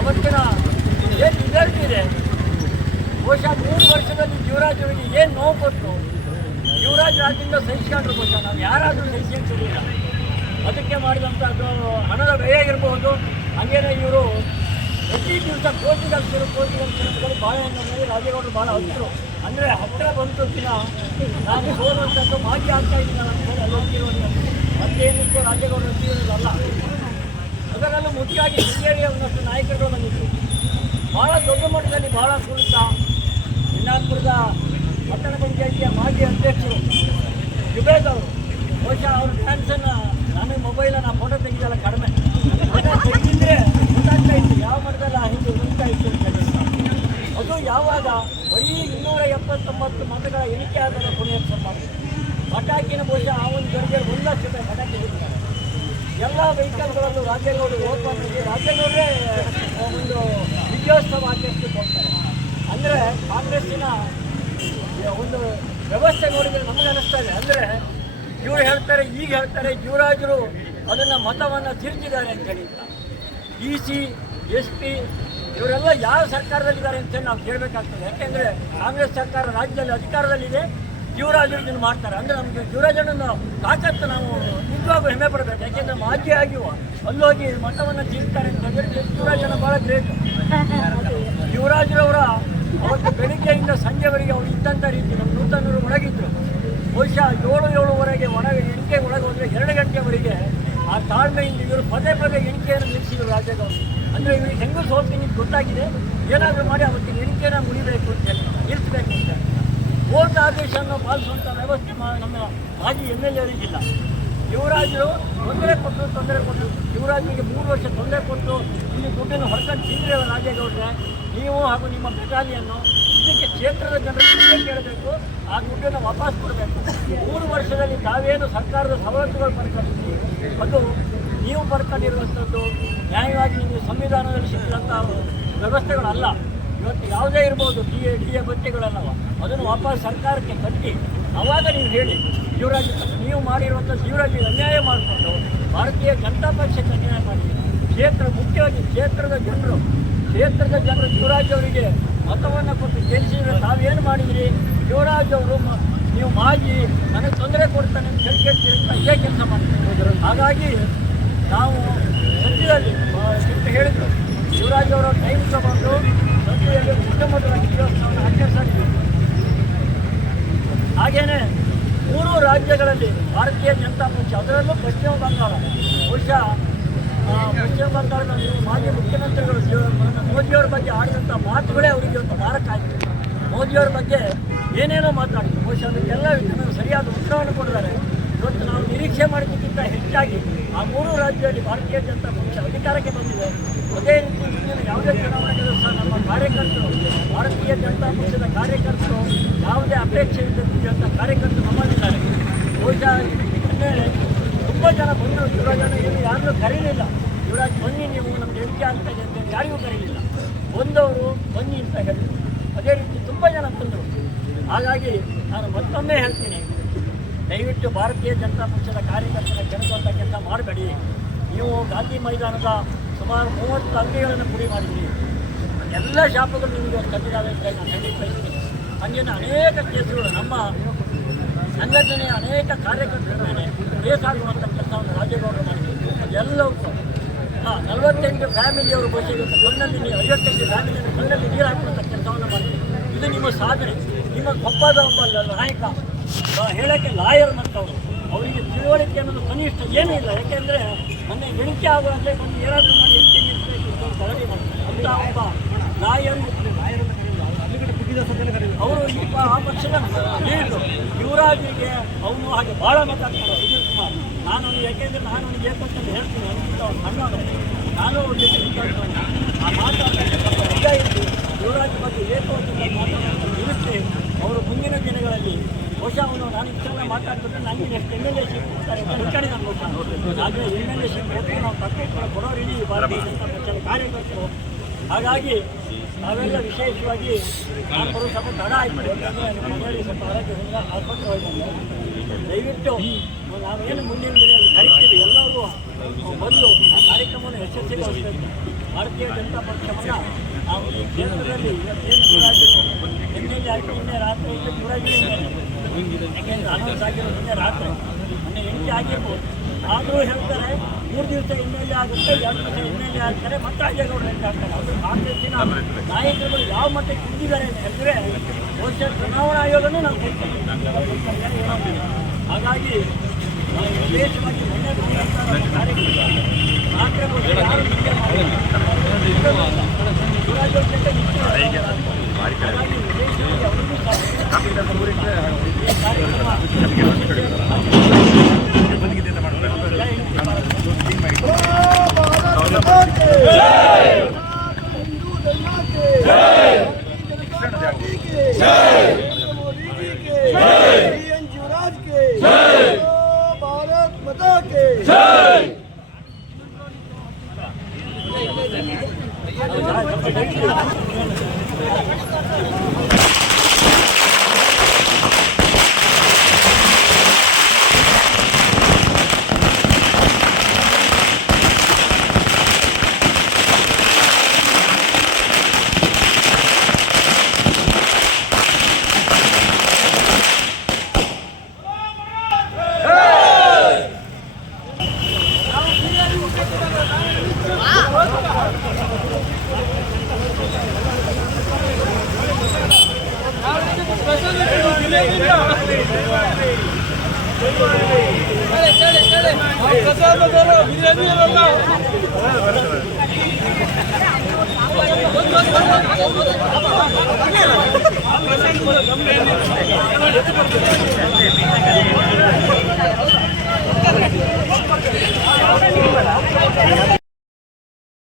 ಅವತ್ತಿನ ಏನು ರಿಸಲ್ಟ್ ಇದೆ, ಬಹುಶಃ 3 ವರ್ಷದಲ್ಲಿ ಶಿವರಾಜ್ ಅವರಿಗೆ ಏನು ನೋವು ಕೊಟ್ಟು ಶಿವರಾಜ್ ರಾಜ್ಯದಿಂದ ಸಹಿಸ್ಕೊಂಡ್ರು. ಬಹುಶಃ ನಾವು ಯಾರಾದರೂ ಸಹಿಸ್ಕೊಂಡಿಲ್ಲ. ಅದಕ್ಕೆ ಮಾಡಿದಂಥದ್ದು ಹಣದ ವ್ಯಯ ಇರಬಹುದು. ಹಾಗೇನೆ ಇವರು ಪ್ರತಿ ದಿವಸ ಕೋಟಿಗಳು ಬಾಳೆಹಣ್ಣು ಮೇಲೆ ರಾಜೇಗೌಡರು ಭಾಳ ಹತ್ತಿರ, ಅಂದರೆ ಹತ್ತಿರ ಬಂತು ದಿನ ನಾನು ಸೋಲುವಂಥದ್ದು ಭಾಗ್ಯ ಆಗ್ತಾ ಇದ್ದೀನಿ ಅಂತೇಳಿ ಅಲ್ಲಿ ಹೋಗಿರೋದು. ಮತ್ತೇನಿತ್ತು ರಾಜೇಗೌಡರು ತೀರೋದಲ್ಲ. ಅದರಲ್ಲೂ ಮುಖ್ಯವಾಗಿ ಶೃಂಗೇರಿಯ ಒಂದಷ್ಟು ನಾಯಕರುಗಳು ಬಂದಿದ್ದರು. ಭಾಳ ದೊಡ್ಡ ಮಟ್ಟದಲ್ಲಿ ಭಾಳ ಕುರಿತ ಯಲ್ಲಾಪುರದ ಪಟ್ಟಣ ಪಂಚಾಯಿತಿಯ ಮಾಜಿ ಅಧ್ಯಕ್ಷರು ಜುಬೇದ್ ಅವರು, ಬಹುಶಃ ಅವ್ರ ಡ್ಯಾನ್ಸನ್ನು ನಮಗೆ ಮೊಬೈಲನ್ನು ಫೋಟೋ ತೆಗೆದಲ್ಲ ಕಡಿಮೆ, ಫೋಟೋ ತೆಗೆದಿದ್ದರೆ ಗೊತ್ತಾಗ್ತಾ ಇತ್ತು ಯಾವ ಮಟ್ಟದಲ್ಲಿ ಆ ಹಿಂದೆ ಉಳಿತಾ ಇತ್ತು ಅಂತ ಹೇಳಿ. ಅದು ಯಾವಾಗ ಬರೀ 279 ಮತಗಳ ಎಣಿಕೆ ಆದಾಗ ಕೊನೆಯ ಮಾಡಿ ಪಟಾಕಿನ ಬಹುಶಃ ಆ ಒಂದು ಗಡಿಗೆ 1 ಲಕ್ಷ ರೂಪಾಯಿ ಪಟಾಕಿ ಹೋಗ್ತಾರೆ. ಎಲ್ಲ ವೆಹಿಕಲ್ಗಳಲ್ಲೂ ರಾಜೇಗೌಡರು ಓದ್ಕೊಂಡು ರಾಜೇಗೌಡರೇ ಒಂದು ವಿಜಯೋತ್ಸವ ಆಚರಿಸ್ಲಿಕ್ಕೆ ಹೋಗ್ತಾರೆ. ಅಂದರೆ ಕಾಂಗ್ರೆಸ್ಸಿನ ಒಂದು ವ್ಯವಸ್ಥೆ ನೋಡಿದರೆ ನಮಗೆ ಅನ್ನಿಸ್ತಾ ಇದೆ. ಅಂದರೆ ಇವರು ಹೇಳ್ತಾರೆ, ಈಗ ಹೇಳ್ತಾರೆ ಶಿವರಾಜರು ಅದನ್ನು ಮತವನ್ನು ತಿರುಚಿದ್ದಾರೆ ಅಂತ ಹೇಳಿ. EC SP ಇವರೆಲ್ಲ ಯಾವ ಸರ್ಕಾರದಲ್ಲಿದ್ದಾರೆ ಅಂತೇಳಿ ನಾವು ಕೇಳಬೇಕಾಗ್ತದೆ. ಯಾಕೆಂದರೆ ಕಾಂಗ್ರೆಸ್ ಸರ್ಕಾರ ರಾಜ್ಯದಲ್ಲಿ ಅಧಿಕಾರದಲ್ಲಿದೆ, ಶಿವರಾಜರು ಇದನ್ನು ಮಾಡ್ತಾರೆ. ಅಂದರೆ ನಮಗೆ ಶಿವರಾಜನನ್ನು ತಾಕತ್ತು ನಾವು ನಿಜವಾಗೂ ಹೆಮ್ಮೆ ಪಡಬೇಕು. ಯಾಕೆಂದರೆ ಮಾಜಿ ಆಗಿವ ಅಲ್ಲೋಗಿ ಮತವನ್ನು ತೀರ್ತಾರೆ ಅಂತ ಹೇಳಿದ್ರೆ ಶಿವರಾಜನ ಭಾಳ ಗ್ರೇಟು. ಶಿವರಾಜರವರ ಅವತ್ತು ಬೆಳಿಗ್ಗೆಯಿಂದ ಸಂಜೆವರೆಗೆ ಅವರು ಇದ್ದಂಥ ರೀತಿ ನಮ್ಮ ನೂತನರು ಒಳಗಿದ್ರು. ಬಹುಶಃ 7-7:30 ಎಣಿಕೆ ಒಳಗೆ ಹೋದರೆ 2 ಗಂಟೆವರೆಗೆ ಆ ತಾಳ್ಮೆಯಿಂದ ಇವರು ಪದೇ ಎಣಿಕೆಯನ್ನು ನಿಲ್ಲಿಸಿದರು ರಾಜೇಗೌಡರು. ಅಂದರೆ ಇವರಿಗೆ ಹೆಂಗೂ ಸೋಲ್ತೀನಿ ಗೊತ್ತಾಗಿದೆ, ಏನಾದರೂ ಮಾಡಿ ಅವತ್ತಿನ ಎಣಿಕೆಯನ್ನು ಮುಡಿಬೇಕು ಅಂತೇಳಿ ನಿಲ್ಲಿಸಬೇಕು ಅಂತ. ವೋಟ್ ಆದೇಶವನ್ನು ಪಾಲಿಸುವಂಥ ವ್ಯವಸ್ಥೆ ನಮ್ಮ ಮಾಜಿ MLA ಅವರಿಗಿಲ್ಲ. ಶಿವರಾಜರು ತೊಂದರೆ ಕೊಟ್ಟರು. ಶಿವರಾಜರಿಗೆ 3 ವರ್ಷ ತೊಂದರೆ ಕೊಟ್ಟು ಇಲ್ಲಿ ದುಡ್ಡನ್ನು ಹೊರಕೊಂಡು ತಿಂದರೆ ರಾಜೇಗೌಡರೆ, ನೀವು ಹಾಗೂ ನಿಮ್ಮ ಬೆಟಾಲಿಯನ್ನು ಇದಕ್ಕೆ ಕ್ಷೇತ್ರದ ಜನರಿಗೆ ಕೇಳಬೇಕು, ಆ ದುಡ್ಡನ್ನು ವಾಪಸ್ ಕೊಡಬೇಕು. 3 ವರ್ಷದಲ್ಲಿ ತಾವೇನು ಸರ್ಕಾರದ ಸವಲತ್ತುಗಳು ಪಡ್ಕೊಂಡಿದ್ದೀವಿ, ಅದು ನೀವು ಪಡ್ಕೊಂಡಿರುವಂಥದ್ದು ನ್ಯಾಯವಾಗಿ ನಿಮಗೆ ಸಂವಿಧಾನದಲ್ಲಿ ಸಿಕ್ಕಿದಂಥ ವ್ಯವಸ್ಥೆಗಳಲ್ಲ. ಇವತ್ತು ಯಾವುದೇ ಇರ್ಬೋದು, DA ಬಟ್ಟೆಗಳೆಲ್ಲವ ಅದನ್ನು ವಾಪಸ್ ಸರ್ಕಾರಕ್ಕೆ ಕಟ್ಟಿ ಆವಾಗ ನೀವು ಹೇಳಿ ಶಿವರಾಜ್ ನೀವು ಮಾಡಿರುವಂಥ ಶಿವರಾಜಿಗೆ ಅನ್ಯಾಯ ಮಾಡಿಕೊಂಡು ಭಾರತೀಯ ಜನತಾ ಪಕ್ಷಕ್ಕೆ ಅನ್ಯಾಯ ಮಾಡಿ ಮುಖ್ಯವಾಗಿ ಕ್ಷೇತ್ರದ ಜನರು ಶಿವರಾಜ್ ಅವರಿಗೆ ಮತವನ್ನು ಕೊಟ್ಟು ಗೆಲ್ಲಿಸಿದ್ರೆ ತಾವೇನು ಮಾಡಿದ್ರಿ? ಶಿವರಾಜ್ ಅವರು ನೀವು ಮಾಜಿ ನನಗೆ ತೊಂದರೆ ಕೊಡ್ತಾನೆ ಅಂತ ಕೇಳ್ತೀರಿ ಅಂತ ಇದೇ ಕೆಲಸ ಮಾಡ್ತಾರೆ. ಹಾಗಾಗಿ ನಾವು ಸದ್ಯದಲ್ಲಿ ಹೇಳಿದ್ರು ಶಿವರಾಜ್ ಅವರ ಟೈಮ್ ತಗೊಂಡು ಸದ್ಯದಲ್ಲಿ ಉತ್ತಮವಾದ ವಿಜಯೋತ್ಸವವನ್ನು ಆಚರಿಸಿದ್ವಿ. ಹಾಗೆಯೇ 3 ರಾಜ್ಯಗಳಲ್ಲಿ ಭಾರತೀಯ ಜನತಾ ಪಕ್ಷ, ಅದರಲ್ಲೂ ಪಶ್ಚಿಮ ಬಂಗಾಳ, ಬಹುಶಃ ಪಶ್ಚಿಮ ಬಂಗಾಳದ ಮಾಜಿ ಮುಖ್ಯಮಂತ್ರಿಗಳು ಮೋದಿಯವರ ಬಗ್ಗೆ ಆಡಿದಂಥ ಮಾತುಗಳೇ ಅವರಿಗೆ ಒಂದು ಮಾರಕ ಆಯಿತು. ಮೋದಿಯವರ ಬಗ್ಗೆ ಏನೇನೋ ಮಾತಾಡಿದ್ರು. ಬಹುಶಃ ಅದಕ್ಕೆಲ್ಲ ಸರಿಯಾದ ಉತ್ತರವನ್ನು ಕೊಟ್ಟಿದ್ದಾರೆ. ಇವತ್ತು ನಾವು ನಿರೀಕ್ಷೆ ಮಾಡಿದ್ದಕ್ಕಿಂತ ಹೆಚ್ಚಾಗಿ ಆ 3 ರಾಜ್ಯದಲ್ಲಿ ಭಾರತೀಯ ಜನತಾ ಪಕ್ಷ ಅಧಿಕಾರಕ್ಕೆ ಬಂದಿದೆ. ಅದೇ ರೀತಿ ಮುಂದಿನ ಯಾವುದೇ ಚುನಾವಣೆಗಳು ಸಹ ನಮ್ಮ ಕಾರ್ಯಕರ್ತರು, ಭಾರತೀಯ ಜನತಾ ಪಕ್ಷದ ಕಾರ್ಯಕರ್ತರು ಯಾವುದೇ ಅಪೇಕ್ಷೆ ಇದ್ದಂಥ ಕಾರ್ಯಕರ್ತರು ನಮ್ಮಲ್ಲಿದ್ದಾರೆ. ಬಹುಶಃ ಇನ್ನೇಳೆ ತುಂಬ ಜನ ಬಂದರು. ಯುವರಾಜನ ಏನು ಯಾರನ್ನೂ ಕರೀಲಿಲ್ಲ. ಯುವರಾಜ್ ಬನ್ನಿ, ನೀವು ನಮ್ಗೆ ಎಣಿಕೆ ಆಗ್ತಾಯಿದೆ ಅಂತೇಳಿ ಯಾರಿಗೂ ಕರೀಲಿಲ್ಲ. ಬಂದವರು ಬನ್ನಿ ಅಂತ ಹೇಳಿದರು. ಅದೇ ರೀತಿ ತುಂಬ ಜನ ಬಂದರು. ಹಾಗಾಗಿ ನಾನು ಮತ್ತೊಮ್ಮೆ ಹೇಳ್ತೀನಿ, ದಯವಿಟ್ಟು ಭಾರತೀಯ ಜನತಾ ಪಕ್ಷದ ಕಾರ್ಯಕರ್ತರ ಕೆಣಕುವಂಥ ಕೆಲಸ ಮಾಡಬೇಡಿ. ನೀವು ಗಾಂಧಿ ಮೈದಾನದ ಸುಮಾರು 30 ಅಂಗಡಿಗಳನ್ನು ಪುಡಿ ಮಾಡಿದ್ರಿ. ಎಲ್ಲ ಶಾಪಗಳು ನಿಮಗೆ ಕಟ್ಟಿದಾವೆ ಅಂತ ನಾನು ಹೇಳಿ ಬಯಸ್ತೀನಿ. ಹಂಗೇನೆ ಅನೇಕ ಕೇಸುಗಳು ನಮ್ಮ ಸಂಘಟನೆಯ ಅನೇಕ ಕಾರ್ಯಕರ್ತರ ಮೇಲೆ ಕೇಸಾಗುವಂಥ ಕೆಲಸವನ್ನು ರಾಜೇಗೌಡರು ಮಾಡಿದ್ರು. ಎಲ್ಲವೂ 48 ಫ್ಯಾಮಿಲಿಯವರು ಬಹುಶಃ ಕಣ್ಣಲ್ಲಿ 58 ಫ್ಯಾಮಿಲಿಯನ್ನು ಕಣ್ಣಲ್ಲಿ ನೀರು ಹಾಕುವಂಥ ಕೆಲಸವನ್ನು ಮಾಡಿದ್ರು. ಇದು ನಿಮ್ಮ ಸಾಧನೆ. ನಿಮ್ಮ ಕೊಪ್ಪದ ಒಬ್ಬ ನಾಯಕ ಹೇಳೋಕ್ಕೆ ಲಾಯರ್ ಮತ್ತವರು, ಅವರಿಗೆ ತಿಳುವಳಿಕೆ ಅನ್ನೋದು ಕನಿಷ್ಠ ಏನೂ ಇಲ್ಲ. ಯಾಕೆಂದರೆ ಮೊನ್ನೆ ಎಣಿಕೆ ಆಗುವಾಗಲೇ ಬಂದು ಏನಾದರೂ ಮಾಡಿ ಎಣಿಕೆ ನಿಲ್ಲಿಸಬೇಕು ಗರಡಿ ಮಾಡ್ತಾರೆ. ಅಂತ ಒಬ್ಬ ಲಾಯರ್ ಅವರು ಆ ಪಕ್ಷದ ಲೀಡ್ರು. ಯುವರಾಜಿಗೆ ಅವನು ಹಾಗೆ ಭಾಳ ಮಾತಾಡ್ತಾರೆ. ವಿಜಯ್ ಕುಮಾರ್, ನಾನು ಯಾಕೆಂದರೆ ನಾನು ಏಕಂತ ಹೇಳ್ತೀನಿ, ಅದಕ್ಕಿಂತ ಸಣ್ಣವನು, ನಾನು ಅವ್ರ ಜೊತೆ ಆ ಮಾತಾಡೋದು ನಿಜ ಇದ್ದು ಯುವರಾಜ್ ಬಗ್ಗೆ ಏಕವಚನ ಮಾತಾಡೋದು ನಿಲ್ಲಿಸಿ ಅವರು ಮುಂದಿನ ದಿನಗಳಲ್ಲಿ ಬಹುಶಃ ಅವನು ನಾನು ಇಷ್ಟೆಲ್ಲ ಮಾತಾಡ್ಬಿಟ್ಟು ನನಗೆ ನೆಕ್ಸ್ಟ್ MLA ಸೀಟ್ ಕೊಡ್ತಾರೆ ಅಂತ ಹುಡುಕಾಡಿ ನಾನು ಬಹುಶಃ. ಆದರೆ MLA ಸೀಟ್ ಕೊಟ್ಟು ನಾವು ತಕ್ಕ ಕೊಡೋರು ಇಡೀ ಭಾರತೀಯ ಜನತಾ ಪಕ್ಷದ ಕಾರ್ಯಕರ್ತರು. ಹಾಗಾಗಿ ನಾವೆಲ್ಲ ವಿಶೇಷವಾಗಿ ನಾನು ಬರೋ ಸ್ವಲ್ಪ ತಡ ಆಯಿತು. ಯಾಕಂದರೆ ನಮ್ಮ ಮನೆಯಲ್ಲಿ ಸ್ವಲ್ಪ ಆರೋಗ್ಯದಿಂದ ಆಸ್ಪತ್ರೆ ಹೋಗಿ ದಯವಿಟ್ಟು ನಾವೇನು ಮುಂದಿನ ದಿನದಲ್ಲಿ ಕರಿತೀವಿ ಎಲ್ಲರೂ ಬಂದು ಆ ಕಾರ್ಯಕ್ರಮವನ್ನು ಯಶಸ್ವಿಗೊಳಿಸಬೇಕು. ಭಾರತೀಯ ಜನತಾ ಪಕ್ಷವನ್ನು ನಾವು ಈ ಕ್ಷೇತ್ರದಲ್ಲಿ ಏನು MLA ಆಗಿ ನಿನ್ನೆ ರಾತ್ರಿ ಯಾಕೆಂದರೆ ಅನೌನ್ಸ್ ಆಗಿರೋ ನಿನ್ನೆ ರಾತ್ರಿ ಮೊನ್ನೆ ಎಣಿಕೆ ಆಗಿರ್ಬೋದು. ಆದರೂ ಹೇಳ್ತಾರೆ 3 ದಿವಸ MLA ಆಗುತ್ತೆ, 2 ದಿವಸ MLA ಆಗ್ತಾರೆ, ಮತ್ತೆ ರಾಜೇಗೌಡರು ಎಣಿಕೆ ಆಗ್ತಾರೆ. ಅದು ಕಾಂಗ್ರೆಸ್ಸಿನ ನಾಯಕರುಗಳು ಯಾವ ಮಟ್ಟಕ್ಕೆ ಕುಂದಿದ್ದಾರೆ ಅಂತ ಹೇಳಿದ್ರೆ ಬಹುಶಃ ಚುನಾವಣಾ ಆಯೋಗನೂ ನಾವು ಕೈಗೊಂಡಿದ್ದೀವಿ. ಹಾಗಾಗಿ ವಿಶೇಷವಾಗಿ ಮೊನ್ನೆ ಬಂದಂಥ ಕಾರ್ಯಕ್ರಮ ಮಾತ್ರ ಯಾರು ನಿಂದೆ ಮಾಡಿಲ್ಲ. ಯುವರಾಜ್ ಅವ್ರ ಜೊತೆ ಹಾಗಾಗಿ ವಿಶೇಷವಾಗಿ ಅವರಿಗೂ भारत माता के